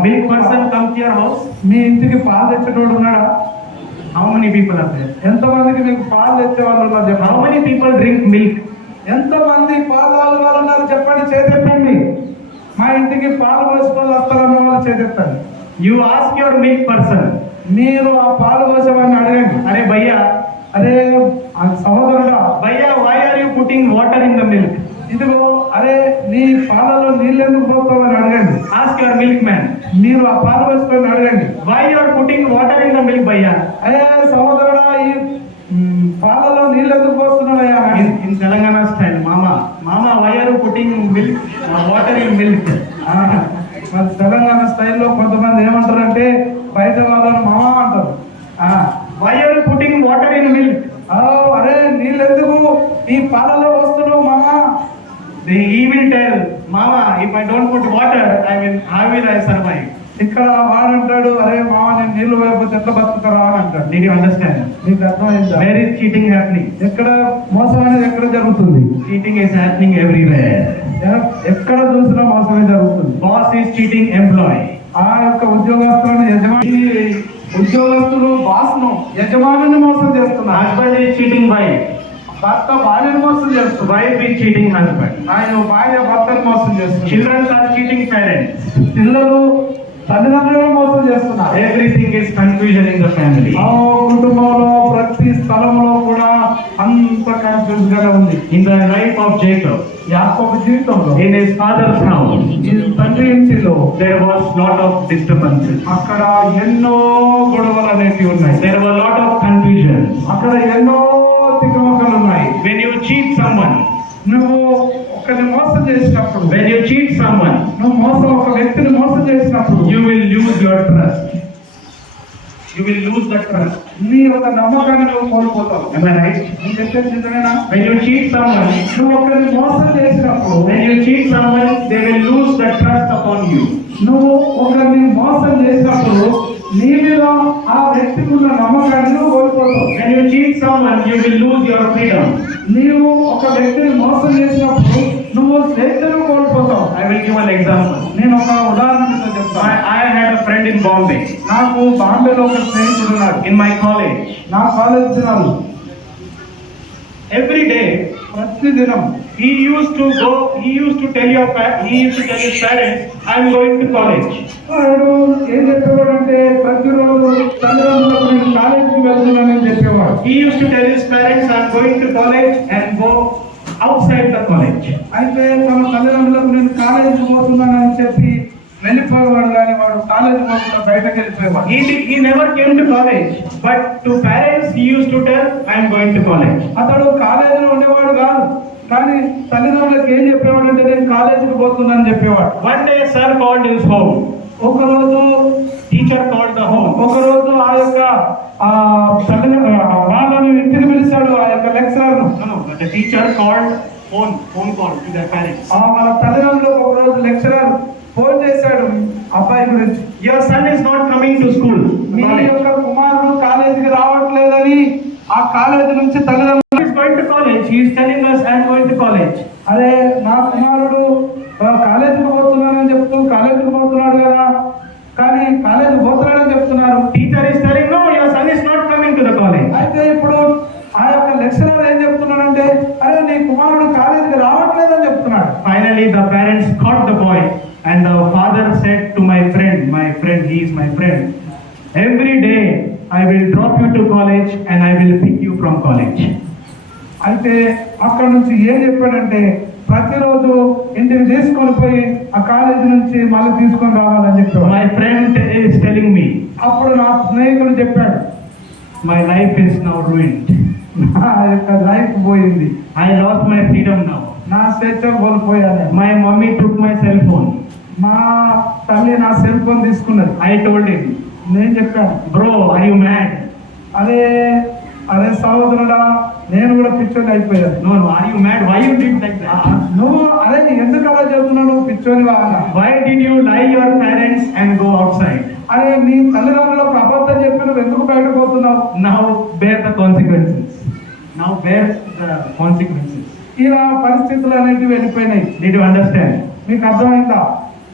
Milk person come to your house. మీ ఇంటికి పాలు తెచ్చేటోడు ఉన్నాడా? How many people are there? ఎంతమందికి మీకు పాలు తెచ్చే వాళ్ళు ఉన్నారు చెప్పండి. How many people drink milk? ఎంతమంది పాలు తాగే వాళ్ళు ఉన్నారు చెప్పండి, చేతెత్తండి. మా ఇంటికి పాలు పోసుకొని వస్తారన్న వాళ్ళు చేతెత్తండి. You ask your milk person. మీరు ఆ పాలు పోసామని అడగండి. Are bhaiya, అరే ఆ సహోదరుడా, bhaiya, why are you putting water in the milk? ఇదిగో అరే నీ పాలలో నీళ్ళు ఎందుకు పోతామని అడగండి. Ask your milkman. మీరు ఆ పాలు పోసుకొని అడగండి. Why you are putting water in the milk, bhaiya? అయ్యా సహోదరుడా, ఈ పాలలో నీళ్ళు ఎందుకు పోస్తున్నావయ్యా? In Telangana style, mama, why are you putting milk, water in milk? మన తెలంగాణ స్టైల్లో కొంతమంది ఏమంటారంటే బయట వాళ్ళని మామ అంటారు. Why are you putting water in milk? అరే నీళ్ళు ఎందుకు ఈ పాలలో వస్తున్నావు మామ? He will tell, mama, if I don't put water, how will I survive? ఇక్కడ వాడంటాడు, అరే మామ నేను నీళ్లు వేయకపోతే ఎట్లా బతుకుతారా అని అంటాడు. Did you understand? నీకు అర్థమైందా? Where is cheating happening? ఎక్కడ మోసం అనేది ఎక్కడ జరుగుతుంది? Cheating is happening everywhere. ఎక్కడ చూసినా మోసమే జరుగుతుంది. Boss is cheating employee. ఆ యొక్క ఉద్యోగస్తులను ఉద్యోగస్తులు బాస్ను యజమానిని మోసం చేస్తున్నారు. Husband is cheating wife. భర్త భార్యను మోసం చేస్తున్నారు. Wife is cheating husband. ఆయన భార్య భర్తను మోసం చేస్తున్నారు. Children are cheating parents. పిల్లలు తల్లిదండ్రులను మోసం చేస్తున్నారు. Everything is confusion in the family. ఆ కుటుంబంలో ప్రతి స్థలంలో కూడా అంత కన్ఫ్యూజ్ గా ఉంది. In the life of Jacob, యాకోబు జీవితంలో in his father's house, ఈ తండ్రి ఇంటిలో there was lot of disturbances. అక్కడ ఎన్నో గొడవలు అనేవి ఉన్నాయి. There were lot of confusions. అక్కడ ఎన్నో తికమకలు ఉన్నాయి. When you cheat someone, నువ్వు ఒకరిని మోసం చేసినప్పుడు, when you cheat someone, నువ్వు ఒక వ్యక్తిని మోసం చేసినప్పుడు you will lose your trust. You will lose the trust. నీ యొక్క నమ్మకాన్ని నువ్వు కోల్పోతావు. Am I right? నేను చెప్పేది నిజమేనా? When you cheat someone, నువ్వు ఒకరిని మోసం చేసినప్పుడు, when you cheat someone, they will lose the trust upon you. నువ్వు ఒకరిని మోసం చేసినప్పుడు నీ మీద ఆ వ్యక్తికి ఉన్న నమ్మకాన్ని నువ్వు కోల్పోతావు. When you cheat someone, you will lose your freedom. నీవు ఒక వ్యక్తిని మోసం చేసినప్పుడు నువ్వు స్వేచ్ఛను కోల్పోతావు. I will give an example. నేను ఒక ఉదాహరణతో చెప్తాను. I had a friend in Bombay. నాకు బాంబేలో ఒక స్నేహితుడు ఉన్నాడు. In my college, నా కాలేజ్ దినాలు every day ప్రతి దినం he used to tell his parents, I am going to college. వాడు ఏం చెప్పేవాడంటే ప్రతిరోజు తల్లిదండ్రులకు నేను కాలేజీకి వెళ్తున్నానని చెప్పేవాడు. He used to tell his parents, I am going to college, and go outside the college. అయితే తమ తల్లిదండ్రులకు నేను కాలేజీకి పోతున్నానని చెప్పి వెళ్ళిపోయేవాడు, కానీ వాడు కాలేజీ పోకుండా బయటకు వెళ్ళిపోయేవాడు. He never came to college, but to parents he used to tell, I am going to college. అతడు కాలేజీలో ఉండేవాడు కాదు, కానీ తల్లిదండ్రులకు ఏం చెప్పేవాడు అంటే నేను కాలేజీకి పోతున్నానని చెప్పేవాడు. One day sir called his home. ఒకరోజు Teacher called the home. ఒకరోజు ఆ యొక్క వాళ్ళని ఇంటికి పిలిచాడు, ఆ యొక్క lecturer. No, but the teacher called phone call to their parents. వాళ్ళ తల్లిదండ్రులకు ఒకరోజు లెక్చరర్ ఫోన్ చేశాడు అబ్బాయి గురించి. Your son is not coming to school. మీ యొక్క కుమారుడు కాలేజీకి రావట్లేదని ఆ కాలేజీ నుంచి తల్లిదండ్రులు He is going to college. He is telling us, I am going to college. అరే నా కుమారుడు కాలేజీకి పోతున్నానని చెప్తూ కాలేజీకి పోతున్నాడు కదా, కానీ కాలేజీకి పోతున్నాడని చెప్తున్నారు. Teacher is telling, no, your son is not coming to the college. అయితే ఇప్పుడు ఆ యొక్క లెక్చరర్ ఏం చెప్తున్నాడంటే, అరే నీ కుమారుడు కాలేజీకి రావట్లేదని చెప్తున్నాడు. Finally, the parents caught the boy, and the father said to my friend, he is my friend, every day I will drop you to college and I will pick you from college. అయితే అక్కడ నుంచి ఏం చెప్పాడంటే, ప్రతిరోజు ఇంటికి తీసుకొని పోయి ఆ కాలేజీ నుంచి మళ్ళీ తీసుకొని రావాలని చెప్పాడు. My friend is telling me, అప్పుడు నా స్నేహితుడు చెప్పాడు, my life is now ruined. నా యొక్క లైఫ్ పోయింది, I lost my freedom now. నా స్వేచ్ఛ కోల్పోయాను. My mommy took my cell phone. మా తల్లి నా సెల్ ఫోన్ తీసుకున్నది. I told him, నేను చెప్పాను, bro, are you mad? అరే అరే సహోదరుడా, నేను కూడా పిచ్చోని అయిపోయాను. No, no, are you mad? Why you did like that? నువ్వు అరే ఎందుకు అలా చెప్తున్నావు, నువ్వు పిచ్చోని అన్న. Why did you lie your parents and go outside? అరే నీ తల్లిదండ్రులకు అబద్ధం చెప్పి నువ్వు ఎందుకు బయటకు పోతున్నావు? Now bear the consequences. Now bear the consequences. ఇలా పరిస్థితులు అనేటివి వెళ్ళిపోయినాయి. Did you understand? మీకు అర్థమైందా?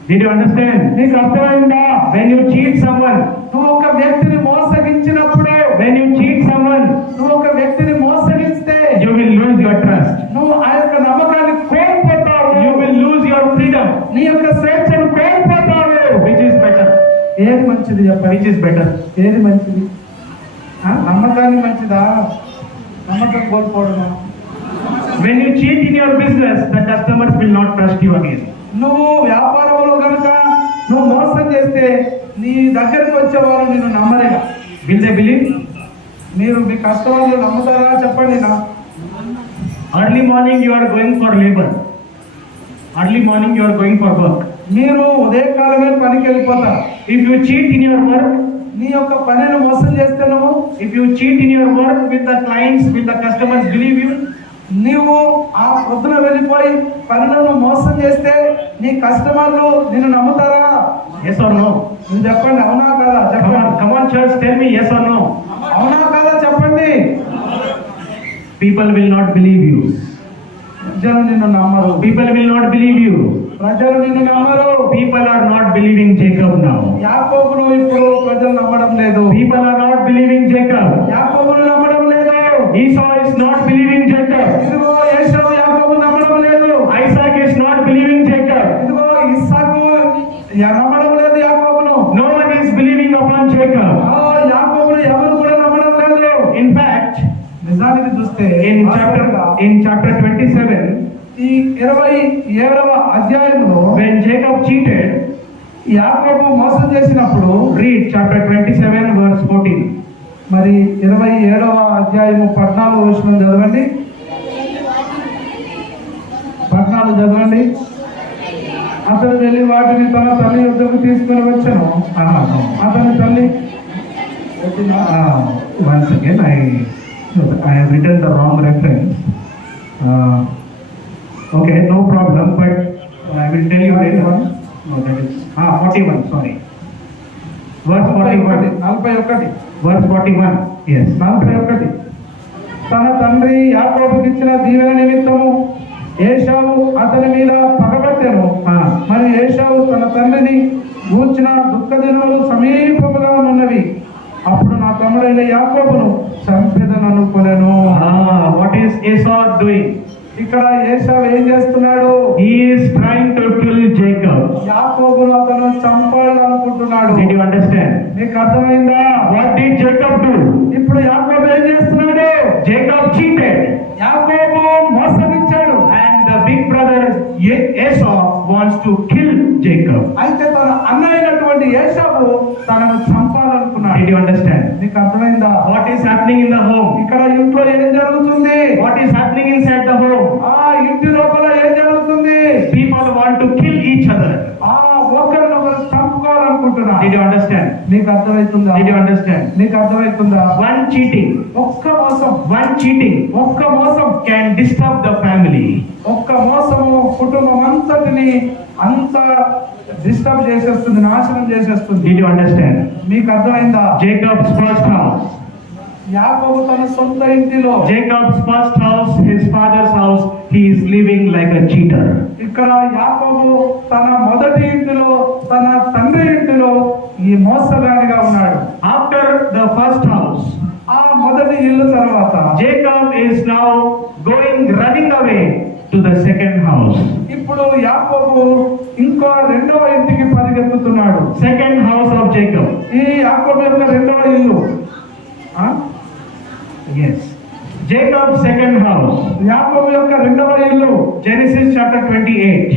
Did you understand? నీకు అర్థమైందా? When you cheat someone, నువ్వు ఒక వ్యక్తిని మోసగించినప్పుడు, when you cheat someone, నువ్వు ఒక వ్యక్తిని మోసగిస్తే you will lose your trust. నువ్వు ఆ యొక్క నమ్మకాన్ని కోల్పోతావు. You will lose your freedom. నీ యొక్క స్వేచ్ఛను కోల్పోతావు. Which is better? ఏది మంచిది చెప్పండి? Which is better? ఏది మంచిది? నమ్మకాన్ని మంచిదా, నమ్మకం కోల్పోవడమా? When you cheat in your business, the customers will not trust you again. నువ్వు వ్యాపారంలో కనుక నువ్వు మోసం చేస్తే నీ దగ్గరికి వచ్చేవారు నిన్ను నమ్మరేగా. Will they believe? మీరు మీ కస్టమర్లు నమ్ముతారా చెప్పండి. నా Early morning you are going for labor. Early morning you are going for work. మీరు ఉదయకాలమే పనికి వెళ్ళిపోతారు. If you cheat in your work, నీ యొక్క పనిని మోసం చేస్తే నువ్వు, if you cheat in your work, will the clients, will the customers believe you? నీవు ఆ పొద్దున వెళ్ళిపోయి పనులను మోసం చేస్తే నీ కస్టమర్లు నిన్ను నమ్ముతారా? Yes or no? నువ్వు చెప్పండి, అవునా కదా Come చెప్పండి. on, come on church, tell me yes or no. అవునా కదా చెప్పండి. People will not believe you. ప్రజలు నిన్ను నమ్మరు. People will not believe you. ప్రజలు నిన్ను నమ్మరు. People are not believing Jacob now. యాకోబును ఇప్పుడు ప్రజలు నమ్మడం లేదు. People are not believing Jacob. యాకోబును నమ్మడం లేదు. Esau is not believing Jacob. ఇదిగో ఏశావు యాకోబును నమ్మడం లేదు. Isaac is not believing Jacob. ఇదిగో ఇస్సాకు నమ్మడం లేదు యాకోబును. No one is believing upon Jacob. యాకోబును ఎవరు కూడా నమ్మడం లేదు. In fact, నిజానికి చూస్తే in chapter 27, ఈ 27వ అధ్యాయంలో when Jacob cheated, యాకోబు మోసం చేసినప్పుడు, read chapter 27 verse 14. మరి 27వ అధ్యాయము 14వ వచనం చదవండి. 14 చదవండి. అతను వెళ్ళి వాటిని తన తల్లి యొద్దకు తీసుకుని వచ్చాను. అతని తల్లి Once again, I have written the wrong reference. Okay, no problem, but I will tell you later on. No, that is 41. Sorry, verse 41. 41. Verse 41. Yes. 41. తన తండ్రి యాకోబుకి ఇచ్చిన దీవెన నిమిత్తము ఏశావు అతని మీద పగబట్టెను. మరి ఏశావు తన తండ్రిని గూర్చిన దుఃఖ దినములు సమీపముగా ఉన్నవి. అప్పుడు నా తమ్ముడైన యాకోబును చంపెదను అనుకొనెను. What is Esau doing? ఇక్కడ ఏశావు ఏం చేస్తున్నాడు? He is trying to kill Jacob. యాకోబును అతను చంపాలనుకుంటున్నాడు. Did you understand? మీకు అర్థమైందా? What did Jacob do? ఇప్పుడు యాకోబు ఏం చేస్తున్నాడు? Jacob cheated. యాకోబు మోసగించాడు. And the big brother Esau wants to kill Jacob. అయితే తన అన్న అయినటువంటి ఏశావు తనను చంపాలనుకున్నాడు. Did you understand? మీకు అర్థమైందా? What is happening in the home? ఇక్కడ ఇంట్లో ఏం జరుగుతుంది? What is happening inside the home? ఇంటి లోపల ఏం జరుగుతుంది? People want to kill each other. ఒకరినొకరు చంపుకోవాలనుకుంటున్నారు. Did you understand? మీకు అర్థమవుతుందా? Did you understand? మీకు అర్థమవుతుందా? One cheating, ఒక్క మోసం, one cheating ఒక్క మోసం can disturb the family. ఒక్క మోసము కుటుంబం అంతటిని అంత డిస్టర్బ్ చేసేస్తుంది, నాశనం చేసేస్తుంది. Did you understand? మీకు అర్థమైందా? Jacob's first house. యాకోబు తన సొంత ఇంటిలో, Jacob's first house, his father's house, he is living like a cheater. ఇక్కడ యాకోబు తన మొదటి ఇంటిలో, తన తండ్రి ఇంటిలో ఈ మోసగాడిగా ఉన్నాడు. After the first house, ఆ మొదటి ఇల్లు తర్వాత Jacob is now running away to the second house. ఇప్పుడు యాకోబు ఇంకో రెండవ ఇంటికి పరిగెత్తుతున్నాడు. Second house of Jacob. ఈ యాకోబు యొక్క రెండవ ఇల్లు. Yes. Jacob's second house. యాకోబు యొక్క రెండవ ఇల్లు. Genesis chapter 28.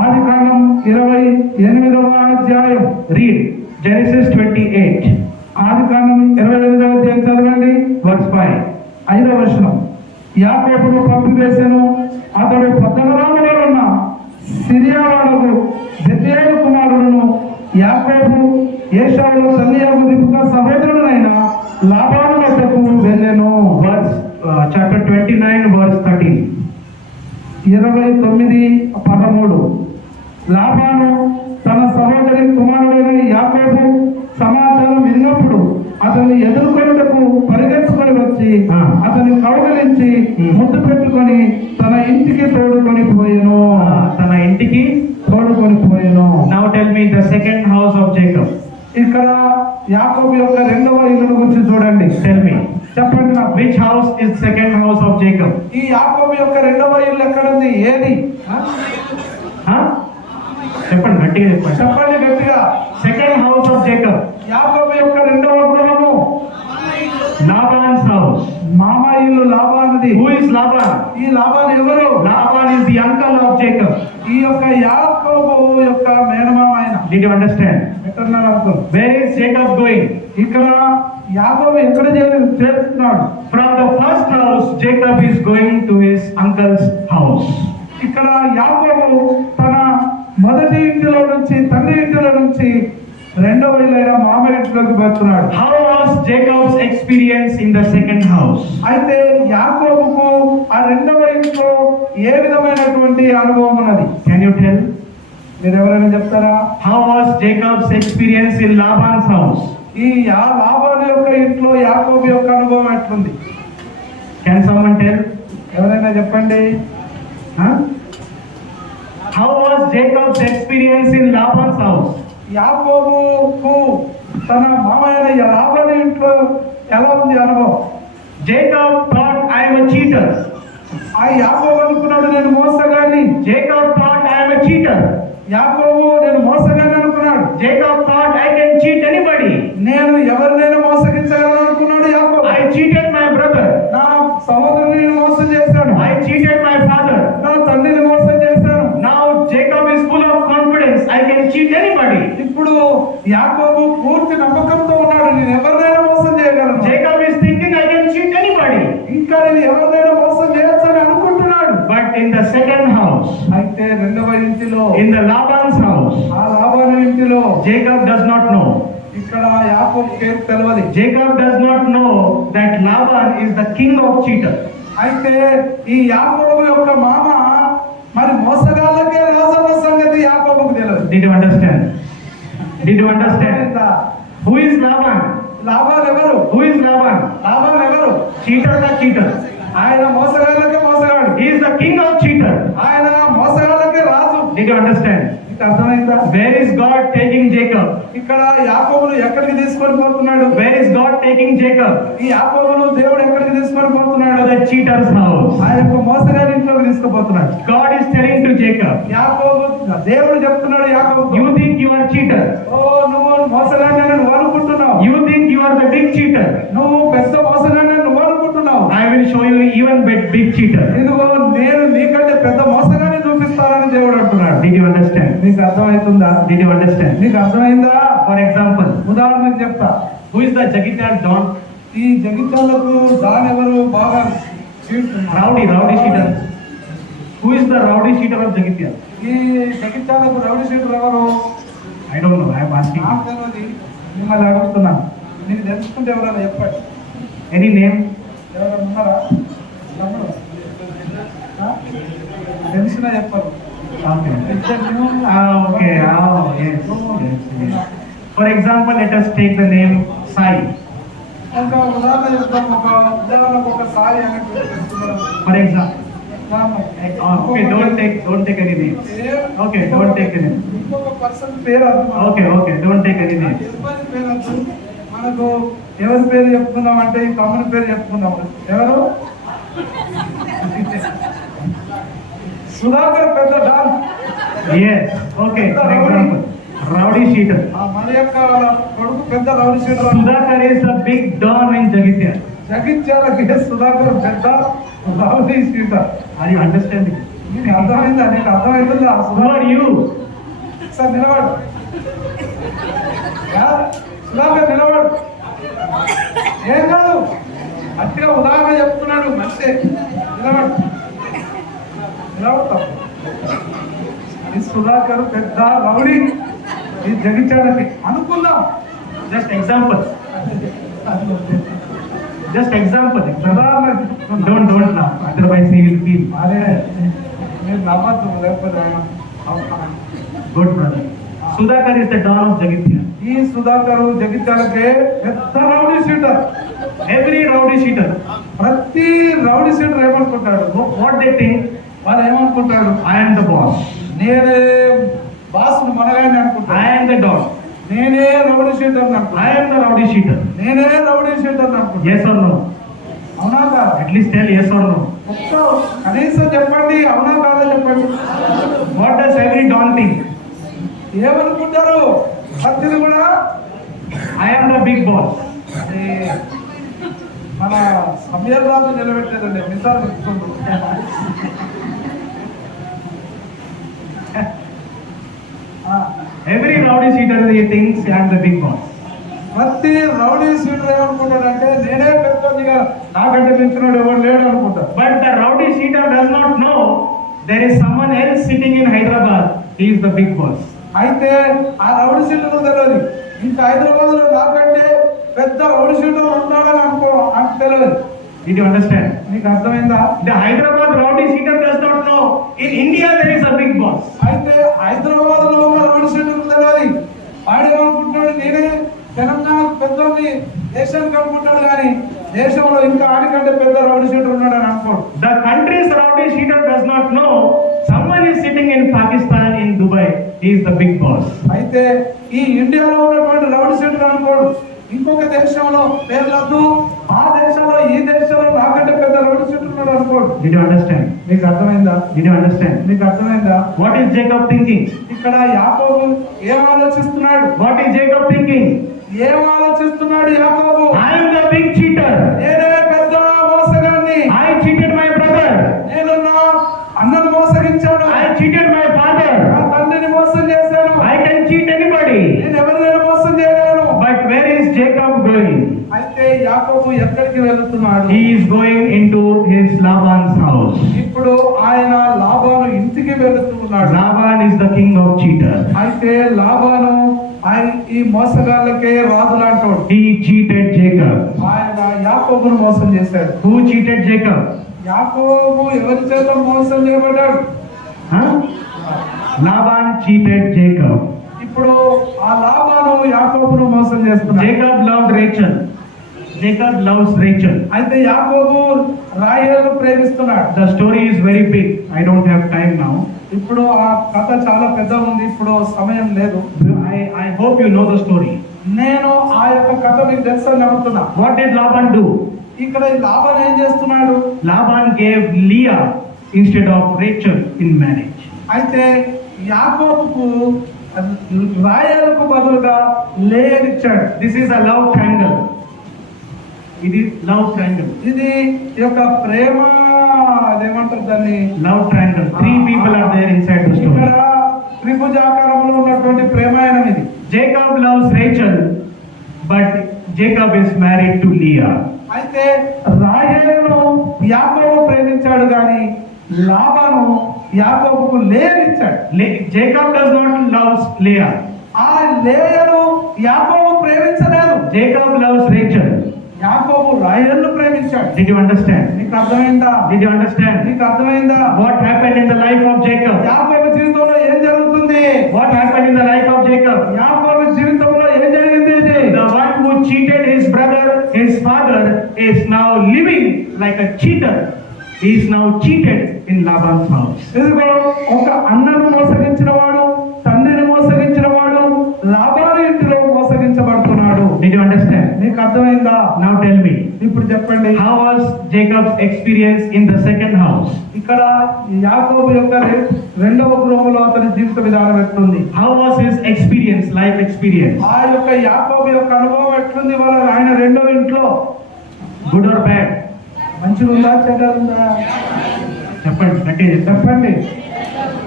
ఆదికాండం 28వ అధ్యాయం. Read Genesis 28. ఆదికాండం 28వ అధ్యాయం చదవండి. Verse 5. 5వ వచనం. యాకోబును పంపివేసెను. అతడు పద్దనరాములో ఉన్న సిరియా వాడకు యాకోబు ఏశావుల తల్లి అగు రిబ్కా సహోదరుడైన లాబాను వద్దకు వెళ్ళెను. Verse chapter 29, verse 13. 29:13. లాబాను తన సహోదరి కుమారుడైన యాకోబు సమాచారం విన్నప్పుడు అతన్ని ఎదుర్కొనుటకు పరిగెత్తుకొని వచ్చి అతన్ని కౌగిలించి ముద్దు పెట్టుకొని తన ఇంటికి తోడుకొని పోయెను. తన ఇంటికి తోడుకొని పోయెను. Now tell me the second house of Jacob. ఇక్కడ యాకోబు యొక్క రెండవ ఇల్లును గురించి చూడండి. Tell me. చెప్పండి నాకు. Which house is second house of Jacob? ఈ యాకోబు యొక్క రెండవ ఇల్లు ఎక్కడుంది? ఏది? చెప్పండి గట్టిగా చెప్పండి. చెప్పండి గట్టిగా. Second house of Jacob. యాకోబు యొక్క రెండవ గృహము లాబాన్స్ హౌస్. మామ ఇల్లు లాబానుది. Who is Laban? ఈ లాబాను ఎవరు? Laban is the uncle of Jacob. ఈ యొక్క యాకోబు యొక్క మేనమామ ఆయన. Did you understand? ఎక్కడున్నారు uncle? Where is Jacob going? ఇక్కడ యాకోబు ఎక్కడ చేరుతున్నాడు? From the first house, Jacob is going to his uncle's house. ఇక్కడ యాకోబు తన మొదటి ఇంటిలో నుంచి తండ్రి ఇంటిలో నుంచి రెండవ ఇల్లైన మామ ఇంట్లోకి వెళ్తున్నాడు. How was Jacob's experience in the second house? అయితే యాకోబుకు ఆ రెండవ ఇంట్లో ఏ విధమైనటువంటి అనుభవం ఉన్నది? Can you tell? మీరు ఎవరైనా చెప్తారా? How was Jacob's experience in Laban's house? ఈ లాబాను యొక్క ఇంట్లో యాకోబు యొక్క అనుభవం ఎట్లుంది? Can someone tell? ఎవరైనా చెప్పండి. How was Jacob's experience in Laban's house? యాకోబుకు తన మామయ్య లాబాను ఇంట్లో ఎలా ఉంది అనుభవం? Jacob thought I am a cheater. ఆ యాకోబు అనుకున్నాడు నేను మోసగాన్ని. Jacob thought I am a cheater. యాకోబు నేను మోసగాన్ని అనుకున్నాడు. Jacob thought I can cheat anybody. నేను ఎవరినైనా మోసగించగలను అనుకున్నాడు యాకోబు. I cheated my brother. నా సహోదరుని మోసం చేశాను. I cheated my father. నా తండ్రిని మోసం చేశాను. Now Jacob is full of confidence. I can cheat anybody. ఇప్పుడు యాకోబు పూర్తి నమ్మకంతో ఉన్నాడు, నేను ఎవరినైనా మోసం చేయగలను. Jacob is thinking I can cheat anybody. ఇంకా నేను ఎవరినైనా మోసం చేయొచ్చని అనుకుంటున్నాడు. But in the second house, అయితే రెండవ ఇంటిలో, in the Laban's house, ఆ లాబాను ఇంటిలో Jacob does not know. ఇక్కడ యాకోబుకి ఏం తెలియదు. Jacob does not know that Laban is the king of cheaters. అయితే ఈ యాకోబు యొక్క మామ మరి మోసగాళ్ళకే రాజన్న సంగతి యాకోబుకు తెలియదు. Did you understand? Did you understand? Who is Laban? Laban ఎవరు? Who is Laban? లాబాను ఎవరు? Cheater the cheater. ఆయన మోసగాళ్ళకే మోసగాడు. He is the king of cheater. ఆయన మోసగాళ్ళకే రాజు. Did you understand? మీకు అర్థమైందా? Where is God taking Jacob? ఇక్కడ యాకోబును ఎక్కడికి తీసుకొని పోతున్నాడు? Where is God taking Jacob? ఈ యాకోబును దేవుడు ఎక్కడికి తీసుకొని పోతున్నాడు? To the cheater's house. ఆ యొక్క మోసగాడి ఇంట్లోకి తీసుకుపోతున్నాడు. God is telling to Jacob, యాకోబు, దేవుడు చెప్తున్నాడు యాకోబు, you think you are cheater. ఓ నువ్వు మోసగాడిని నువ్వు అనుకుంటున్నావు. You think you are the big cheater. నువ్వు పెద్ద మోసగాడిని నువ్వు అనుకుంటున్నావు. I will show you even big cheater. ఇదిగో నేను నీకంటే పెద్ద మోసగాడిని చూపిస్తానని దేవుడు అంటున్నాడు. Did you understand? నీకు అర్థమవుతుందా? Did you understand? నీకు అర్థమైందా? For example, ఉదాహరణకు చెప్తా. who is the Jagityal Don? ఈ జగిత్యాలకు దాని ఎవరు బాగా Rowdy cheater. Who is the rowdy cheater of Jagityal? ఈ జగిత్యాలకు రౌడీ షీటర్ ఎవరు? I don't know. I am asking. నాకు తెలియదు, మిమ్మల్ని అడుగుతున్నాను. నీకు తెలుసుకుంటే ఎవరైనా చెప్పండి. Any name? ఎవరైనా ఉన్నారా? తమ్ముడు? తెలిసినా చెప్పరు. Okay. ఇద్దరు Okay. Oh, yes. For example, let us take the name Sai. ఒక ఉదాహరణ చెప్తాం. ఉదాహరణకు ఒక సాయి అనేటువంటి చెప్తున్నారు. For example. Okay. Don't take any names. Okay. Don't take any names. ఇంకొక పర్సన్ పేరు అర్థం. Okay. Don't take any names. ఎవరి పేరు అర్థం? మనకు ఎవరి పేరు చెప్పుకుందాం అంటే ఈ తమ్ముని పేరు చెప్పుకుందాం. ఎవరు? సుధాకర్ పెద్ద don. Yes. Okay. For example, rowdy cheater. మన యొక్క కొడుకు పెద్ద rowdy sheeter. Sudhakar is the big don in Jagityal. జగిత్యాలకి సుధాకర్ పెద్ద rowdy sheeter. Are you understanding? నీకు అర్థమైందా? నీకు అర్థమవుతుందా? Who are you? సార్ నిలబడు. సుధాకర్ నిలబడు. ఏం కాదు, అట్టిగా ఉదాహరణ చెప్తున్నాడు. మంచి నిలబడు. నిలబడతాం. ఈ సుధాకర్ పెద్ద రౌడీ. ఈ జగిత్యాలకి అనుకుందాం. Just example. Just example. Don't laugh. Otherwise he will feel. అరే మీరు నవ్వద్దు, లేకపోతే ఆయన Good brother. Sudhakar is the don of Jagitya. ఈ సుధాకరు జగిత్యాలకే పెద్ద rowdy sheeter. Every rowdy sheeter, ప్రతి రౌడీ షీటర్ ఏమనుకుంటాడు? what they think, వాడు ఏమనుకుంటాడు? I am the boss. నేనే బాసును మనగానే అనుకుంటాడు. I am the don. నేనే రౌడీ షీటర్ అనుకుంటాడు. I am the rowdy sheeter. నేనే రౌడీ షీటర్ అనుకుంటాడు. Yes or no? అవునా కాదా? At least tell yes or no. ఒక్క కనీసం చెప్పండి, అవునా కాదా చెప్పండి. What does every don think? ఏమనుకుంటారు? భక్తులు కూడా I am the big boss. అది మన సమయం రాజు నిలబెట్టేదండి. మిసాలు పెట్టుకుంటారు. Every rowdy sheeter he thinks I am the big boss. ప్రతి రౌడీ సీటర్ ఏమనుకుంటాడంటే నేనే పెద్దగా, నాకంటే మించినోడు ఎవరు లేడు అనుకుంటారు. But the rowdy sheeter does not know there is someone else sitting in Hyderabad. He is the big boss. అయితే ఆ rowdy seater తెలియదు. ఇంకా హైదరాబాద్ లో నాకంటే పెద్ద రౌడీ సీటర్ ఉన్నాడని నాకు తెలియదు. Did you understand? నీకు అర్థమైందా? The Hyderabad rowdy sheeter does not know in India there is a big boss. అయితే హైదరాబాద్ లో ఉన్న రౌడీ సీటర్ తెలియదు. వాడేమనుకుంటాడు? నేనే తెలంగాణ పెద్దోని దేశానికి అనుకుంటాడు, కానీ దేశంలో ఇంకా ఆడికంటే పెద్ద రౌడీ సీటర్ ఉన్నాడని అనుకోడు. The country's rowdy sheeter does not know someone is sitting in Pakistan, in Dubai. He is the big boss. అయితే ఈ ఇండియాలో ఉన్నటువంటి రౌడీ సీటర్ అనుకోడు. ఇంకొక దేశంలో పేర్లద్దు, ఆ దేశంలో ఈ దేశంలో నాకంటే పెద్ద రౌడీ సీటర్ ఉన్నాడు అనుకోడు. Did you understand? నీకు అర్థమైందా? Did you understand? నీకు అర్థమైందా? What is Jacob thinking? ఇక్కడ యాకోబు ఏం ఆలోచిస్తున్నాడు? What is Jacob thinking? ఏం ఆలోచిస్తున్నాడు యాకోబు? I am the big cheater. నేనే పెద్ద మోసగాన్ని. I cheated my brother. నేను నా అన్నను మోసగించాను. I cheated my father. నా తండ్రిని మోసం చేశాను. I can cheat anybody. నేను ఎవరినైనా మోసం చేయగలను. But where is Jacob going? అయితే యాకోబు ఎక్కడికి వెళ్తున్నాడు? He is going into his Laban's house. ఇప్పుడు ఆయన లాబాను ఇంటికి వెళుతున్నాడు. Laban is the king of cheaters. అయితే లాబాను ఆయన ఈ మోసగాళ్ళకే రాజు లాంటోడు. He cheated Jacob. ఆయన యాకోబును మోసం చేశాడు. Who cheated Jacob? యాకోబు ఎవరి చేత మోసం చేయబడ్డాడు? Huh? Laban cheated Jacob. ఇప్పుడు ఆ లాబాను యాకోబును మోసం చేస్తున్నాడు. Jacob loved Rachel. Jacob loves Rachel. అయితే యాకోబు రాహేలును ప్రేమిస్తున్నాడు. The story is very big. I don't have time now. ఇప్పుడు ఆ కథ చాలా పెద్ద ఉంది, ఇప్పుడు సమయం లేదు. I hope you know the story. నేను ఆ యొక్క కథ మీకు తెలుసని నమ్ముతున్నా. What did Laban do? ఇక్కడ ఈ లాబాను ఏం చేస్తున్నాడు? Laban gave Leah instead of Rachel in marriage. అయితే యాకోబుకు రాహేలుకు బదులుగా లేయనిచ్చాడు. This is a love triangle. It is love triangle. ఇది ఈ యొక్క ప్రేమ అదేమంటారు దాన్ని? Love triangle. Three people are there inside the story. ఇక్కడ త్రిభుజాకారంలో ఉన్నటువంటి ప్రేమాయణం ఇది. Jacob loves Rachel, but Jacob is married to Leah. అయితే రాహేలును యాకోబు ప్రేమించాడు, కానీ లాబాను యాకోబుకు లేయనిచ్చాడు. Jacob does not love Leah. ఆ లేయను యాకోబు ప్రేమించలేదు. Jacob loves Rachel. యాకోబు రాహేలును ప్రేమించాడు. Did you understand? నీకు అర్థమైందా? Did you understand? నీకు అర్థమైందా? What happened in the life of Jacob? యాకోబు జీవితంలో ఏం జరుగుతుంది? What happened in the life of Jacob? యాకోబు జీవితంలో ఏం జరిగింది? The one who cheated his brother, his father, is now living like a cheater. He is now cheated in Laban's house. ఇదిగో ఒక అన్నను మోసగించిన వాడు, తండ్రిని మోసగించిన వాడు లాబాను ఇంటిలో మోసగించబడుతున్నాడు. Did you understand? నీకు అర్థమైందా? Now tell me, ఇప్పుడు చెప్పండి. how was Jacob's experience in the second house? ఇక్కడ యాకోబు యొక్క రెండవ గృహంలో అతని జీవిత విధానం ఎట్లుంది? How was his experience, life experience? ఆ యొక్క యాకోబు యొక్క అనుభవం ఎట్లుంది? వాళ్ళ ఆయన రెండవ ఇంట్లో Good or bad? మంచిగా ఉందా చెడ్డ ఉందా? చెప్పండి, గట్టిగా చెప్పండి.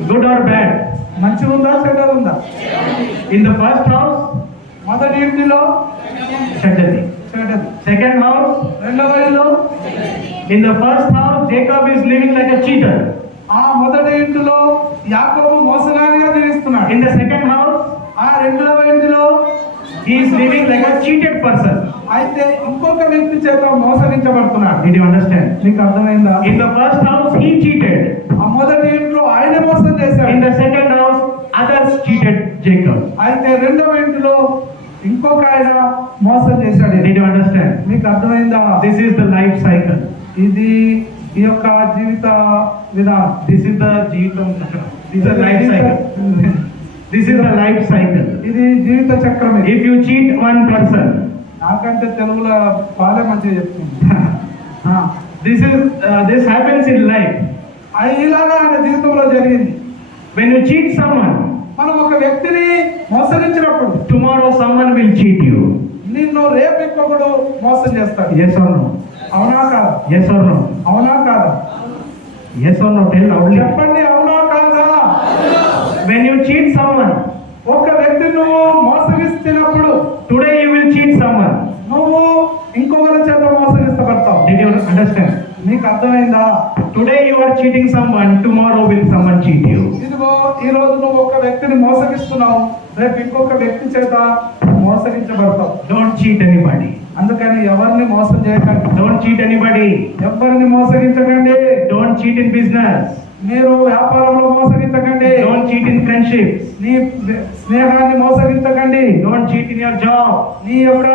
Good or bad? మంచిగా ఉందా చెడ్డ ఉందా? In the first house, మొదటి ఇంటిలో చెడ్డది. చెడ్డది. Second house, రెండవ ఇల్లు. in the first house, Jacob is living like a cheater. ఆ మొదటి ఇంటిలో యాకోబు మోసగానిగా జీవిస్తున్నాడు. In the second house, ఆ రెండవ ఇంటిలో he is living like a cheated person. అయితే ఇంకొక వ్యక్తి చేత మోసగించబడుతున్నాడు. Did you understand? నీకు అర్థమైందా? In the first house, he cheated. ఆ మొదటి ఇంట్లో ఆయన మోసం చేశాడు. In the second house, others cheated Jacob. అయితే రెండవ ఇంటిలో ఇంకొక ఆయన మోసం చేశాడు. Did you understand? మీకు అర్థమైందా? This is the life cycle. ఇది ఈ యొక్క జీవిత విధానం. This is the జీవితం చక్రం. This is the life cycle. This is the life cycle. ఇది జీవిత చక్రం. ఇది. If you cheat one person, నాకంటే తెలుగులో బాగా మంచిగా చెప్తుంది. this happens in life. అది ఇలాగా ఆయన జీవితంలో జరిగింది. When you cheat someone, మనం ఒక వ్యక్తిని మోసగించినప్పుడు tomorrow someone will cheat you. నిన్ను రేపు ఇంకొకడు మోసం చేస్తాడు. Yes or no? అవునా కాదా? Yes or no? అవునా కాదా? Yes or no? Tell loudly. చెప్పండి, అవునా కాదా? When you cheat someone, ఒక వ్యక్తి నువ్వు మోసగిస్తున్నప్పుడు today you will cheat someone. నువ్వు ఇంకొకరి చేత మోసగిస్తపడతావు. Did you understand? నీకు అర్థమైందా? Today you are cheating someone, tomorrow will someone cheat you. ఇదిగో ఈ రోజు నువ్వు ఒక వ్యక్తిని మోసగిస్తున్నావు, రేపు ఇంకొక వ్యక్తి చేత మోసగించబడతావు. Don't cheat anybody. అందుకని ఎవరిని మోసం చేయకండి. Don't cheat anybody. ఎవరిని మోసగించకండి. Don't cheat in business. మీరు వ్యాపారంలో మోసగించకండి. Don't cheat in friendships. నీ స్నేహాన్ని మోసగించకండి. Don't cheat in your job. నీ యొక్క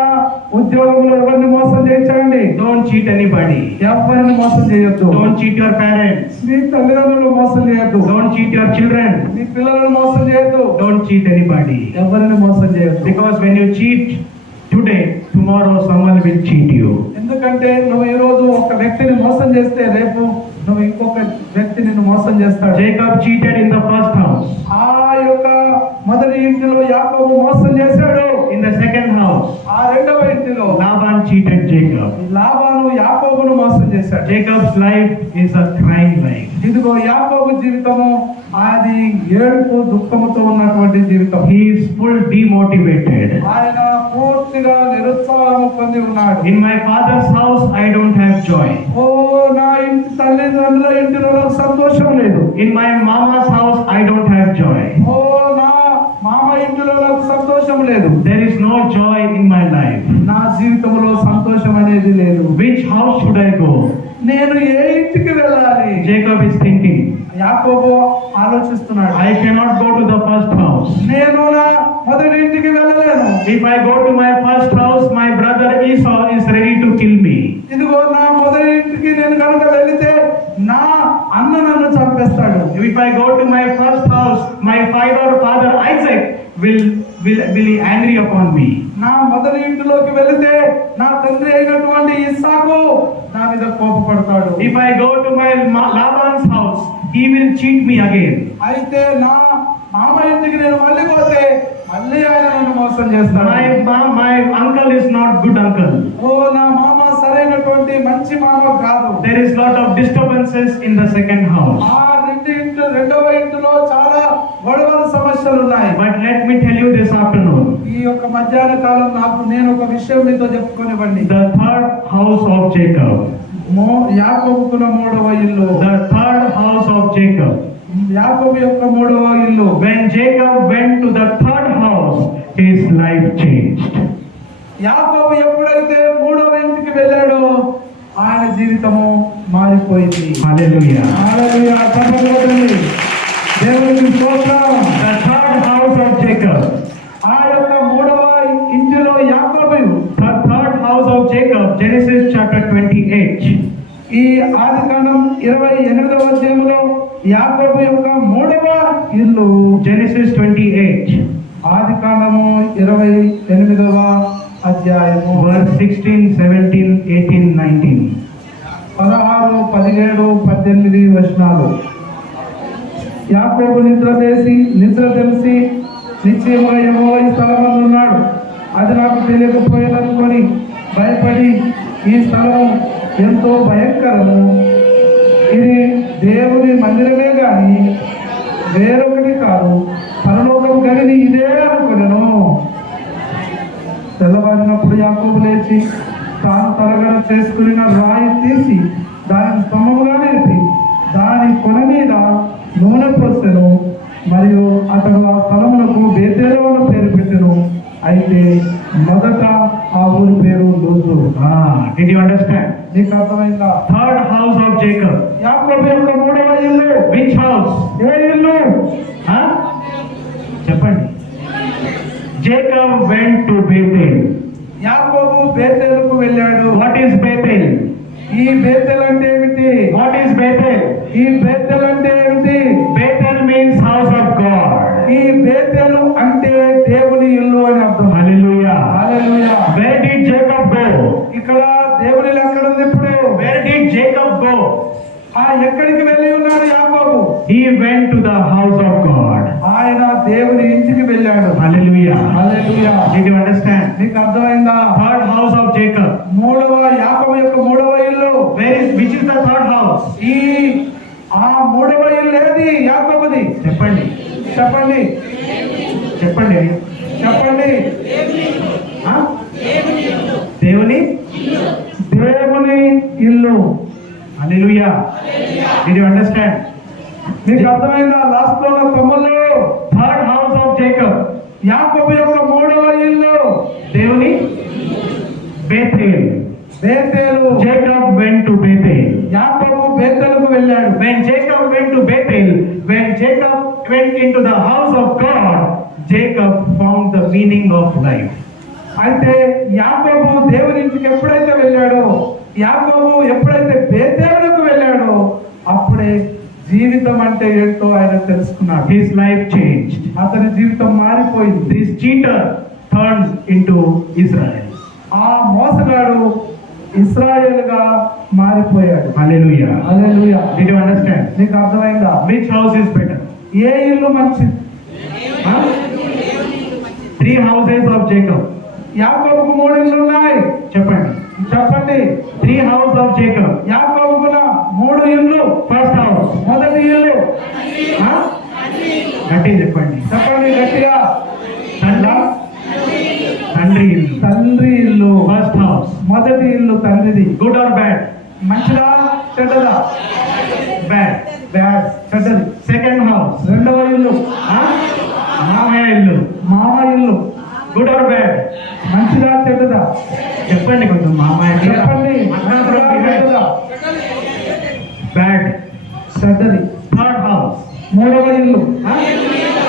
ఉద్యోగంలో ఎవరిని మోసం చేయించకండి. Don't cheat anybody. ఎవరిని మోసం చేయొద్దు. Don't cheat your parents. నీ తల్లిదండ్రులు మోసం చేయొద్దు. Don't cheat your children. నీ పిల్లలను మోసం చేయొద్దు. Don't cheat anybody. ఎవరిని మోసం చేయొద్దు. Because when you cheat today, tomorrow someone will cheat you. ఎందుకంటే నువ్వు ఈ రోజు ఒక వ్యక్తిని మోసం చేస్తే రేపు నువ్వు ఇంకొక వ్యక్తి నిన్ను మోసం చేస్తాడు. Jacob cheated in the first house. ఆ యొక్క మొదటి ఇంటిలో యాకోబు మోసం చేశాడు. In the second house, ఆ రెండవ ఇంటిలో Laban cheated Jacob. లాబాను యాకోబును మోసం చేశాడు. Jacob's life is a crying life. ఇదిగో యాకోబు జీవితము అది ఏడుపు దుఃఖముతో ఉన్నటువంటి జీవితం. He is full demotivated. ఆయన పూర్తిగా నిరుత్సాహం పొంది ఉన్నాడు. In my father's house, I don't have joy. ఓ నా ఇంటి తల్లిదండ్రుల ఇంటిలో నాకు సంతోషం లేదు. In my mama's house, I don't have joy. ఓ నా మామ ఇంటిలో నాకు సంతోషం లేదు. There is no joy in my life. నా జీవితంలో సంతోషం అనేది లేదు. Which house should I go? నేను ఏ ఇంటికి వెళ్ళాలి? Jacob is thinking, యాకోబు ఆలోచిస్తున్నాడు. I cannot go to the first house. నేను నా మొదటి ఇంటికి వెళ్ళలేను. If I go to my first house, my brother Esau is ready to kill me. ఇదిగో నా మొదటి ఇంటికి నేను కనుక వెళితే నా అన్న నన్ను చంపేస్తాడు. If I go to my first house, my father Isaac will be angry upon me. నా మొదటి ఇంటిలోకి వెళితే నా తండ్రి అయినటువంటి ఇస్సాకు నా మీద కోపపడతాడు. If I go to my Laban's house, he will cheat me again. అయితే నా మామ ఇంటికి నేను మళ్ళీ పోతే మళ్ళీ ఆయన నన్ను మోసం చేస్తాడు. My uncle is not good uncle. ఓ నా మామ సరైనటువంటి మంచి మామ కాదు. There is lot of disturbances in the second house. ఆ రెండవ ఇంటిలో చాలా గొడవల సమస్యలు ఉన్నాయి. But let me tell you this afternoon, ఈ యొక్క మధ్యాహ్న కాలం నేను ఒక విషయం మీతో చెప్పుకొనివ్వండి. the third house of Jacob, యాకోబుకున్న మూడవ ఇల్లు. the third house of Jacob, యాకోబు యొక్క మూడవ ఇల్లు. when Jacob went to the third house, his life changed. యాకోబు ఎప్పుడైతే మూడవ ఇంటికి వెళ్ళాడో ఆయన జీవితము మారిపోయింది. Hallelujah. హల్లెలూయా. చప్పట్లు దేవునికి స్తోత్రం. The third house of Jacob, ఆ యొక్క మూడవ ఇంటిలో యాకోబు. the third house of Jacob, Genesis chapter 28. ఈ ఆదికాండం 28వ అధ్యాయంలో యాకోబు యొక్క మూడవ ఇల్లు. Genesis 28, ఆదికాండము 28వ అధ్యాయము verse 16, 17, 18, 19. 16, 17, 18 వచనాలు. యాకోబు నిద్ర తెలిసి నిశ్చయముగా యెహోవా ఈ స్థలమందు ఉన్నాడు, అది నాకు తెలియకపోయేదనుకొని భయపడి ఈ స్థలం ఎంతో భయంకరము, ఇది దేవుని మందిరమే గాని వేరొకటి కాదు, పరలోకం గనిది ఇదే అనుకునేను. తెల్లవారినప్పుడు యాకోబు లేచి తాను తరగడ చేసుకుని రాయి తీసి దానిని స్తంభముగా నిలిపి దాని కొన మీద నూనె పోసెను. మరియు అతడు ఆ స్థలమునకు బేతేలు అని పేరు పెట్టెను. అయితే మొదట ఆ ఊరి పేరు లూజు. Did you understand? నీకు అర్థమైందా? Third house of Jacob. యాకోబు యొక్క మూడవ ఇల్లు. Which house? ఏ ఇల్లు? Huh? చెప్పండి. Jacob went to Bethel. యాకోబు బేతేలుకు వెళ్ళాడు. What is Bethel? ఈ బేతేలు అంటే ఏమిటి? What is Bethel? ఈ బేతేలు అంటే ఏమిటి? Bethel means house of God. ఈ బేతేలు అంటే దేవుని ఇల్లు అని అర్థం. Hallelujah. Hallelujah. Where did Jacob go? ఇక్కడ దేవుని ఇల్లు ఎక్కడ ఉంది ఇప్పుడు? Where did Jacob go? ఎక్కడికి వెళ్ళి ఉన్నాడు యాకోబు? He went to the house of God. ఆయన దేవుని ఇంటికి వెళ్ళాడు. Hallelujah. Hallelujah. Did you understand? నీకు అర్థమైందా? Third house of Jacob. యాకోబు యొక్క మూడవ ఇల్లు. Which is the third house? ఆ మూడవ ఇల్లు ఏది యాకోబుది? చెప్పండి. చెప్పండి చెప్పండి. చెప్పండి. దేవుని ఇల్లు. Hallelujah. Did you understand? మీకు అర్థమైందా? లాస్ట్ లో తమ్ముళ్ళు, Third house of Jacob. యాకోబు యొక్క మూడవ ఇల్లు దేవుని బేతేల్. బేతేలు. Jacob went to Bethel. యాకోబు బేతేలుకు వెళ్ళాడు. When Jacob went to Bethel, when Jacob went into the house of God, Jacob found the meaning of life. అయితే యాకోబు దేవుని ఇంటికి ఎప్పుడైతే వెళ్ళాడో, యాకోబు ఎప్పుడైతే బేతేలుకు వెళ్ళాడో, అప్పుడే జీవితం అంటే ఏంటో ఆయన తెలుసుకున్నాడు. His life changed. అతని జీవితం మారిపోయింది. This cheater turned into Israel. ఆ మోసగాడు ఇశ్రాయేలుగా మారిపోయాడు. Hallelujah. Hallelujah. Did you understand? నీకు అర్థమైందా? Which house is better? ఏ ఇల్లు మంచిది? Huh? Three houses of Jacob. యాకోబుకు మూడు ఇల్లు ఉన్నాయి. చెప్పండి. చెప్పండి. Three house of Jacob. యాకోబుకున్న మూడు ఇల్లు. First house. మొదటి ఇల్లు. గట్టి చెప్పండి. చెప్పండి గట్టిగా. తండ్రి ఇల్లు. తండ్రి ఇల్లు. First house. మొదటి ఇల్లు తండ్రిది. Good or bad? మంచిదా చెడ్డదా? Bad. బ్యాడ్, చెడ్డది. Second house. రెండవ ఇల్లు. మామయ్య ఇల్లు. మామ ఇల్లు. Good or bad? మంచిదా చెడ్డదా? చెప్పండి కొంచెం. మామయ్య చెప్పండి. మంచిదా చెడ్డదా? బ్యాడ్. చెడ్డది. Third house. మూడవ ఇల్లు.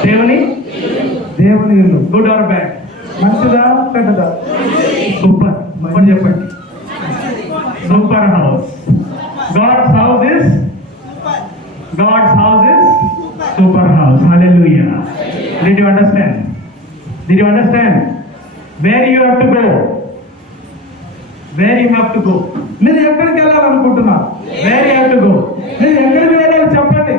దేవుని ఇల్లు. Good or bad? మంచిదా చెడ్డదా? సూపర్. మరి చెప్పండి. Super house. God's house is super house. Hallelujah. Did you understand? Where you have to go? మీరు ఎక్కడికి వెళ్ళాలనుకుంటున్నారు? Where you have to go? మీరు ఎక్కడికి వెళ్ళాలి చెప్పండి.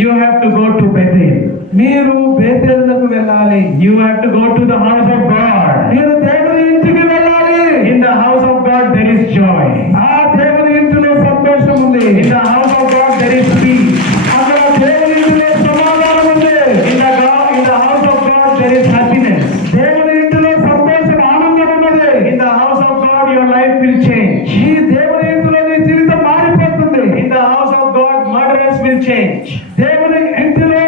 You have to go to Bethel. మీరు బేతేలుకు వెళ్ళాలి. You have to go to the house of God. మీరు దేవుని ఇంటికి వెళ్ళాలి. In the house of God there is joy. ఆ దేవుని ఇంటిలో సంతోషం ఉంది. In the house of God there is peace. అక్కడ దేవుని ఇంటిలో సమాధానం ఉంది. In the house of God there is happiness. దేవుని ఇంటిలో సంతోషం, ఆనందం ఉన్నది. In the house of God your life will change. ఈ దేవుని ఇంటిలో నీ జీవితం మారిపోతుంది. In the house of God murderers will change. దేవుని ఇంటిలో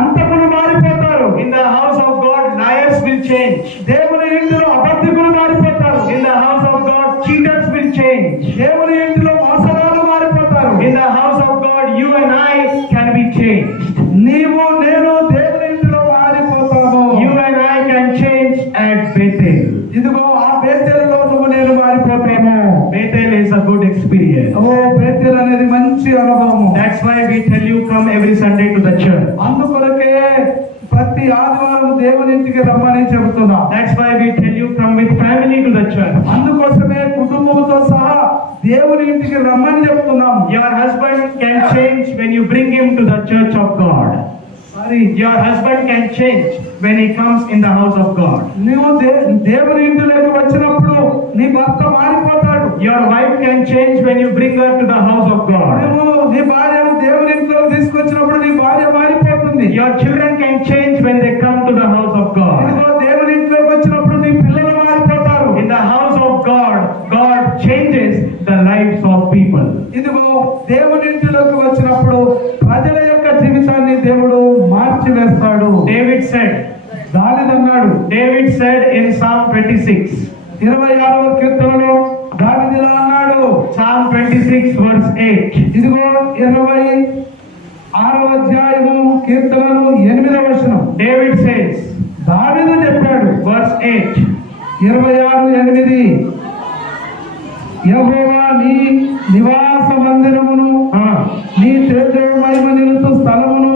అంతకులు మారిపోతారు. In the house of God liars will change. దేవుని ఇంటిలో అబద్ధికులు మారిపోతారు. In the house of God cheaters will change. దేవుని ఇంటిలో మోసగాళ్ళు మారిపోతారు. In the house of God you and I can be changed. నీవు నేను దేవుని ఇంటిలో మారిపోతాము. You and I can change at Bethel. ఇదిగో ఆ బేతేలులో నువ్వు నేను మారిపోతాము. Bethel is a good experience. ఓ బేతేలు అనేది మంచి అనుభవము. That's why we tell you come every Sunday to the church. అందుకొరకే ప్రతి ఆదివారం దేవుని ఇంటికి రమ్మని చెబుతున్నా. That's why we tell you come with family to the church. అందుకోసమే కుటుంబంతో సహా దేవుని ఇంటికి రమ్మని చెప్తున్నాం. Your husband can change when you bring him to the church of God. Your husband can change when he comes in the house of God. నీవు దేవుని ఇంటిలోకి వచ్చినప్పుడు నీ భర్త మారిపోతాడు. Your wife can change when you bring her to the house of God. నువ్వు నీ భార్యను దేవుని ఇంట్లోకి తీసుకొచ్చినప్పుడు నీ భార్య మారిపోతుంది. Your children can change when they come to the house of God. ఇదిగో దేవుని ఇంట్లోకి వచ్చినప్పుడు నీ పిల్లలు మారిపోతారు. In the house of God, God changes the lives of people. ఇదిగో దేవుని ఇంటిలోకి వచ్చినప్పుడు ప్రజల యొక్క జీవితాన్ని దేవుడు మార్చివేస్తాడు. David said, దావీదన్నాడు, David said in Psalm 26, 26వ కీర్తనలో దావీదు ఇలా అన్నాడు, Psalm 26 verse 8. ఇదిగో 26వ అధ్యాయము కీర్తనలు 8వ వచనం. David says, దావీదు చెప్పాడు, verse 8, 26:8, యెహోవా నీ నివాస మందిరమును నీ తేజోమహిమ నిలుచు స్థలమును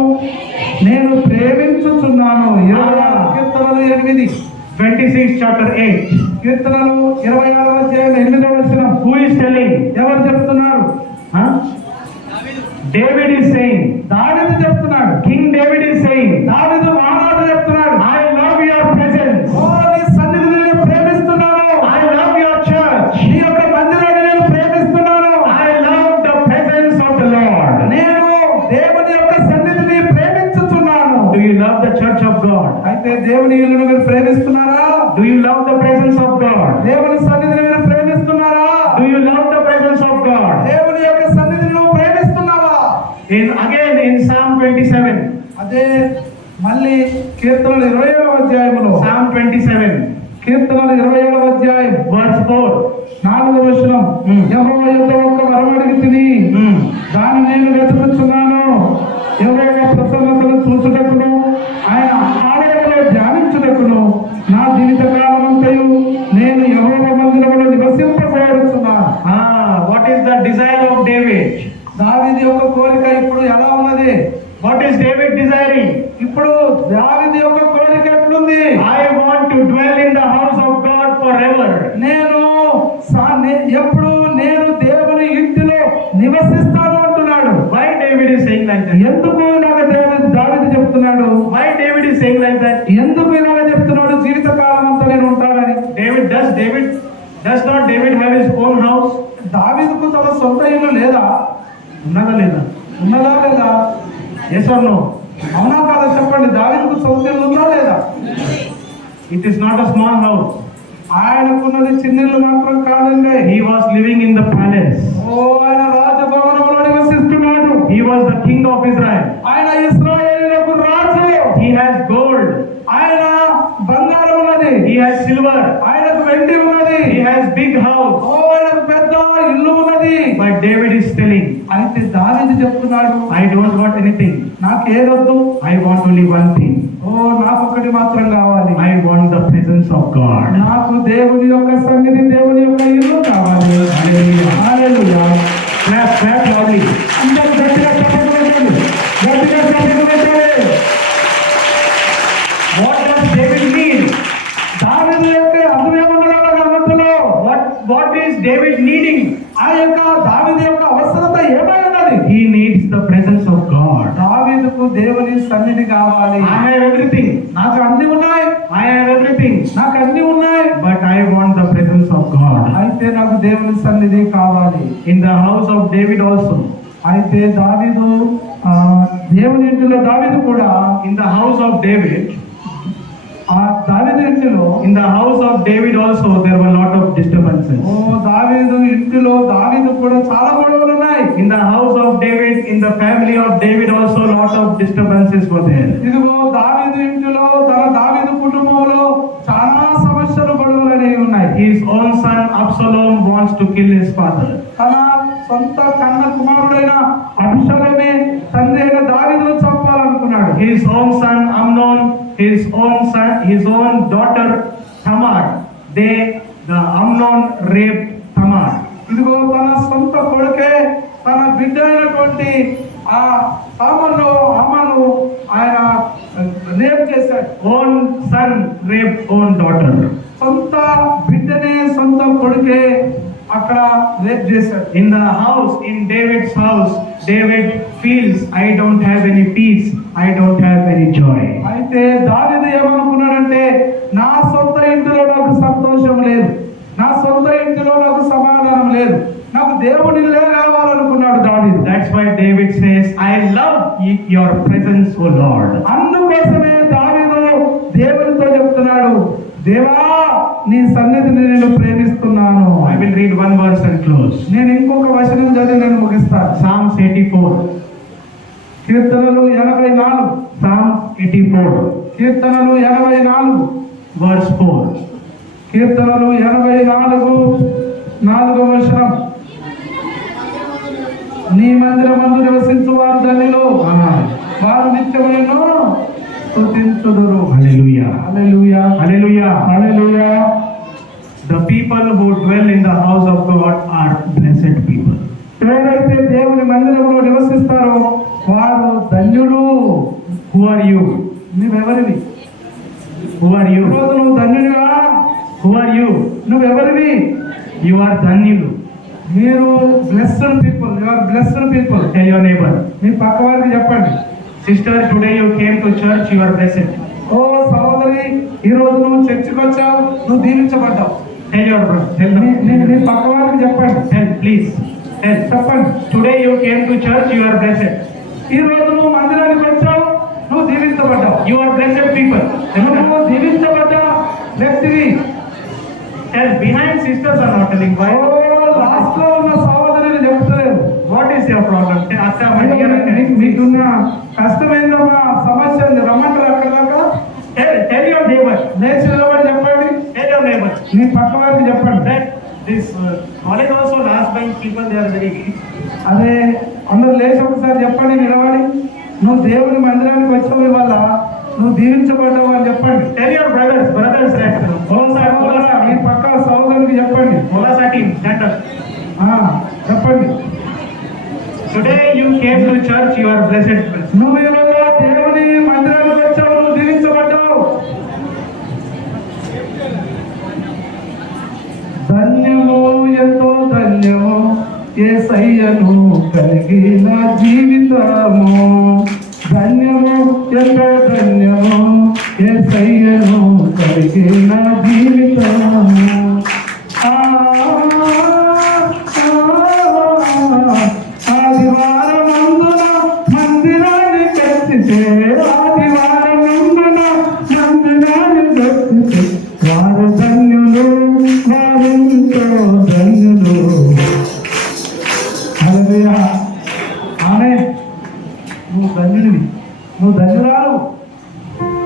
నేను ప్రేమించుచున్నాను. 26 కీర్తనలు 8, 26 chapter 8. కీర్తనలు 26వ అధ్యాయం 8వ వచనం. Who is telling? ఎవరు చెప్తున్నారు? Huh? David is saying, దావీదు చెప్తున్నాడు. King David is saying, దావీదు మహారాజు చెప్తున్నాడు, I love your presence. ఓ నీ సన్నిధిని నేను ప్రేమిస్తున్నాను. I love your church. నీ యొక్క మందిరాన్ని నేను ప్రేమిస్తున్నాను. I love the presence of the Lord. నేను దేవుని యొక్క సన్నిధిని ప్రేమించుచున్నాను. Do you love the church of God? అయితే దేవుని ఇల్లును మీరు ప్రేమిస్తున్నారా? Do you love the presence of God? దేవుని సన్నిధిని మీరు ప్రేమిస్తున్నారా? Do you love the presence of God? దేవుని యొక్క సన్నిధిని నువ్వు ప్రేమిస్తున్నావా? Again in Psalm 27. అదే మళ్ళీ కీర్తనలు 27వ అధ్యాయంలో, Psalm 27 కీర్తనలు 27వ అధ్యాయం verse 4. 4వ వచనం. యెహోవా యొద్ద ఒక వరం అడిగితిని, దాన్ని నేను వెతుకుచున్నాను. యెహోవా ప్రసన్నతను చూచుటకును ఆయన ఆలయంలో ధ్యానించుటకును నా జీవిత కాలమంతయు నేను యెహోవా మందిరములో నివసింపబోరుచున్నాను. What is the desire of David? దావీదు యొక్క కోరిక ఇప్పుడు ఎలా ఉన్నది? What is David desiring? ఇప్పుడు దావీదు యొక్క కోరిక ఎట్లుంది? I want to dwell in the house of God forever. ఎప్పుడు నేను దేవుని ఇంటిలో నివసిస్తాను అంటున్నాడు. Why David is saying like that? ఎందుకు ఇలాగ దావీదు చెప్తున్నాడు? Why David is saying like that? ఎందుకు ఇలాగ చెప్తున్నాడు? జీవిత కాలం అంతా నేను ఉంటానని. Does not David have his own house? దావీదుకు తన సొంత ఇల్లు లేదా? ఉన్నదా లేదా? ఉన్నదా లేదా? Yes or no? అవునా కాదా చెప్పండి. దావీదుకు సొంత ఇల్లు ఉందా లేదా? It is not a small house. ఆయనకున్నది చిన్నిల్లు మాత్రం కాదండి. He was living in the palace. ఆయన రాజభవనంలో నివసిస్తున్నాడు. He was the king of Israel. ఆయన ఇశ్రాయేలులకు రాజు. He has gold. ఆయన బంగారం ఉన్నది. He has silver. ఆయనకు వెండి ఉన్నది. He has big house. ఆయనకు పెద్ద ఇల్లు ఉన్నది. But David is telling, అయితే దావీదు చెప్తున్నాడు, I don't want anything. నాకు ఏదొద్దు. I want only one thing. నాకు ఒకటి మాత్రం కావాలి. I want the presence of God. నాకు దేవుని యొక్క సన్నిధి, దేవుని యొక్క ఇల్లు కావాలి. Hallelujah. హల్లెలూయా. Clap loudly. అందరూ గట్టిగా చప్పట్లు కొట్టండి. గట్టిగా చప్పట్లు కొట్టాలి. What does David need? దావీదు యొక్క అర్థం ఏమన్నది అన్నట్టులో? What is David needing? ఆ యొక్క దావీదు యొక్క అవసరత ఏమై ఉన్నది? He needs the presence of God. దావీదుకు దేవుని సన్నిధి కావాలి. I have everything. నాకు అన్ని ఉన్నాయి. I have everything. నాకు అన్ని ఉన్నాయి. But I want the presence of God. అయితే నాకు దేవుని సన్నిధి కావాలి. In the house of David also. అయితే దావీదు దేవుని ఇంటిలో దావీదు కూడా In the house of David. ఆ దావీదు ఇంటిలో In the house of David also there were a lot of disturbances. దావీదు ఇంటిలో దావీదు కూడా చాలా గొడవలు ఉన్నాయి. In the house of David, in the family of David also a lot of disturbances were there. ఇదిగో దావీదు ఇంటిలో దావీదు కుటుంబంలో చాలా సమస్యలు గొడవలు అనేవి ఉన్నాయి. His own son Absalom wants to kill his father. తన సొంత కన్న కుమారుడైన అబ్షాలోమే తండ్రి అయిన దావీదును చంపాలనుకున్నాడు. His own son Amnon, his own daughter Tamar, the Amnon raped Tamar. ఇదిగో తన సొంత కొడుకే తన బిడ్డ అయినటువంటి ఆ ఆమాను ఆయన రేప్ చేశాడు. Own son raped own daughter. సొంత బిడ్డనే సొంత కొడుకే అక్కడ రేప్ చేశాడు. In the house, in David's house, David feels, I don't have any peace, I don't have any joy. అయితే దావీదు ఏమనుకున్నాడంటే, నా సొంత ఇంటిలో నాకు సంతోషం లేదు, నా సొంత ఇంటిలో నాకు సమాధానం లేదు, నాకు దేవునిలే కావాలనుకున్నాడు దావీదు. That's why David says, I love your presence, O Lord. అందుకోసమే దావీదు దేవునితో చెప్తున్నాడు, దేవా నీ సన్నిధిని నేను ప్రేమిస్తున్నాను. I will read one verse and close. నేను ఇంకొక వచనం చదివి నేను ముగిస్తాను. Psalms 84. కీర్తనలు 84. Psalms 84, కీర్తనలు 84. verse 4. కీర్తనలు 84, 4వ వచనం. నీ మందిరమందు నివసించు వారు ధన్యులు, వారు నిత్యమును స్తుతించుదురు. Hallelujah. Hallelujah, Hallelujah. Hallelujah. The people who dwell in the house of God are blessed people. ఎవరైతే దేవుని మందిరంలో నివసిస్తారో వారు ధన్యులు. Who are you? నువ్వెవరివి? Who are you? ఈరోజు నువ్వు ధన్యుడివా? Who are you? నువ్వెవరివి? You are Danielu. మీరు blessed people. You are blessed people. Tell your neighbor. మీ పక్క వారికి చెప్పండి. Sister, today you came to church, you are blessed. ఓ సహోదరి, ఈ రోజు నువ్వు చర్చికి వచ్చావు, నువ్వు దీవించబడ్డావు. Tell your brother. Tell నీ them. పక్క వారికి చెప్పండి. Tell, please. Tell. చెప్పండి. Today you came to church, you are blessed. ఈ రోజు నువ్వు మందిరానికి వచ్చావు, నువ్వు దీవించబడ్డావు. You are blessed people. నువ్వు దీవించబడ్డ వ్యక్తివి. Tell, behind sisters are not telling. Oh Why? Last లో ఉన్న సహోదరిని చెప్తలేదు. What is your problem? Tell, Akka, my dear Akka. మీకున్న కష్టమైందమ్మా, సమస్య ఉంది, రమ్మంటారు అక్కడ దాకా. Tell your neighbor. లేచి నిలబడి చెప్పండి. Tell your neighbor. నీ పక్క వారికి చెప్పండి. That this college also last bench people, they are very weak. అదే అందరు లేచి ఒకసారి చెప్పండి నిలబడి. నువ్వు దేవుని మందిరానికి వచ్చావు, ఇవాళ నువ్వు దీవించబడ్డావు అని చెప్పండి. Tell your brothers, right? మీ పక్క సహోదరునికి చెప్పండి. Polasa team, stand up. చెప్పండి. Today you came to church, you are blessed. నువ్వు ఈరోజు దేవుని మందిరానికి వచ్చావు, నువ్వు దీవించబడ్డావు. ధన్యము, ఎంతో ధన్యము యేసయ్యను కలిగిన జీవితము. ధన్యము, ఎంతో ధన్యము యేసయ్యను కలిగిన జీవితము. ఆదివారమందున మందిరాన్ని కట్టితే, ఆదివారమందున మందిరాన్ని కట్టితే వారు ధన్యులు, వారెంతో ధన్యులు. హల్లెలూయా. ఆమేన్. నువ్వు ధన్యుడివి, నువ్వు ధన్యురాలు.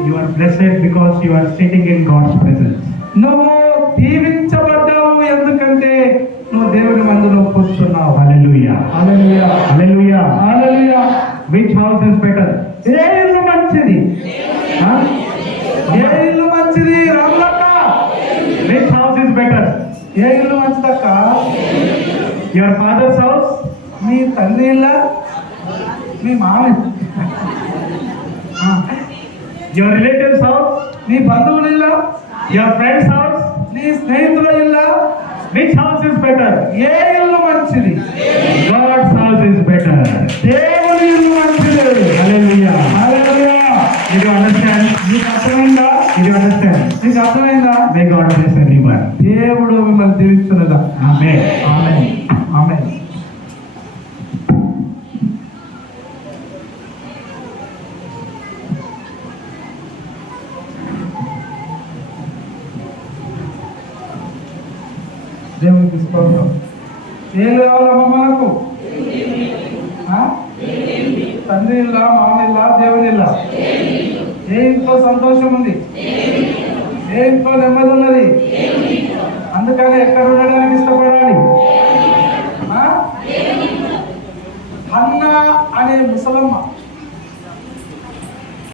You are blessed because you are sitting in God's presence. నువ్వు దీవించబడ్డావు ఎందుకంటే నువ్వు దేవుని మందిలో కూర్చున్నావు. Hallelujah. Hallelujah, Hallelujah. Hallelujah. Which house is better? ఏ ఇల్లు మంచిది? ఏ ఇల్లు మంచిది రాములక్క? Which house is better? ఏ ఇల్లు మంచిదక్క? Your father's house? మీ తండ్రి ఇల్లా, మీ మామి, Your relative's house? నీ బంధువుల ఇల్లా, Your friend's house? నీ స్నేహితుల ఇల్లా? Which house is better? ఏ ఇల్లు మంచిది? God's house is better. దేవుని ఇల్లు మంచిది. Hallelujah. Hallelujah. Did you understand? నీకు అర్థమైందా? Did you understand? నీకు అర్థమైందా? May God bless everyone. దేవుడు మిమ్మల్ని దీవించునుగా. Amen. ఆమేన్, ఆమేన్. దేవునికి స్తోత్రం. ఏం కావాలమ్మా మనకు? తండ్రి ఇల్లా, మామ ఇల్లా, దేవుని ఇల్లా? ఏ ఇంట్లో సంతోషం ఉంది? ఏ ఇంట్లో నెమ్మది ఉన్నది? అందుకని ఎక్కడ ఉండడానికి ఇష్టపడాలి? హన్నా అనే ముసలమ్మ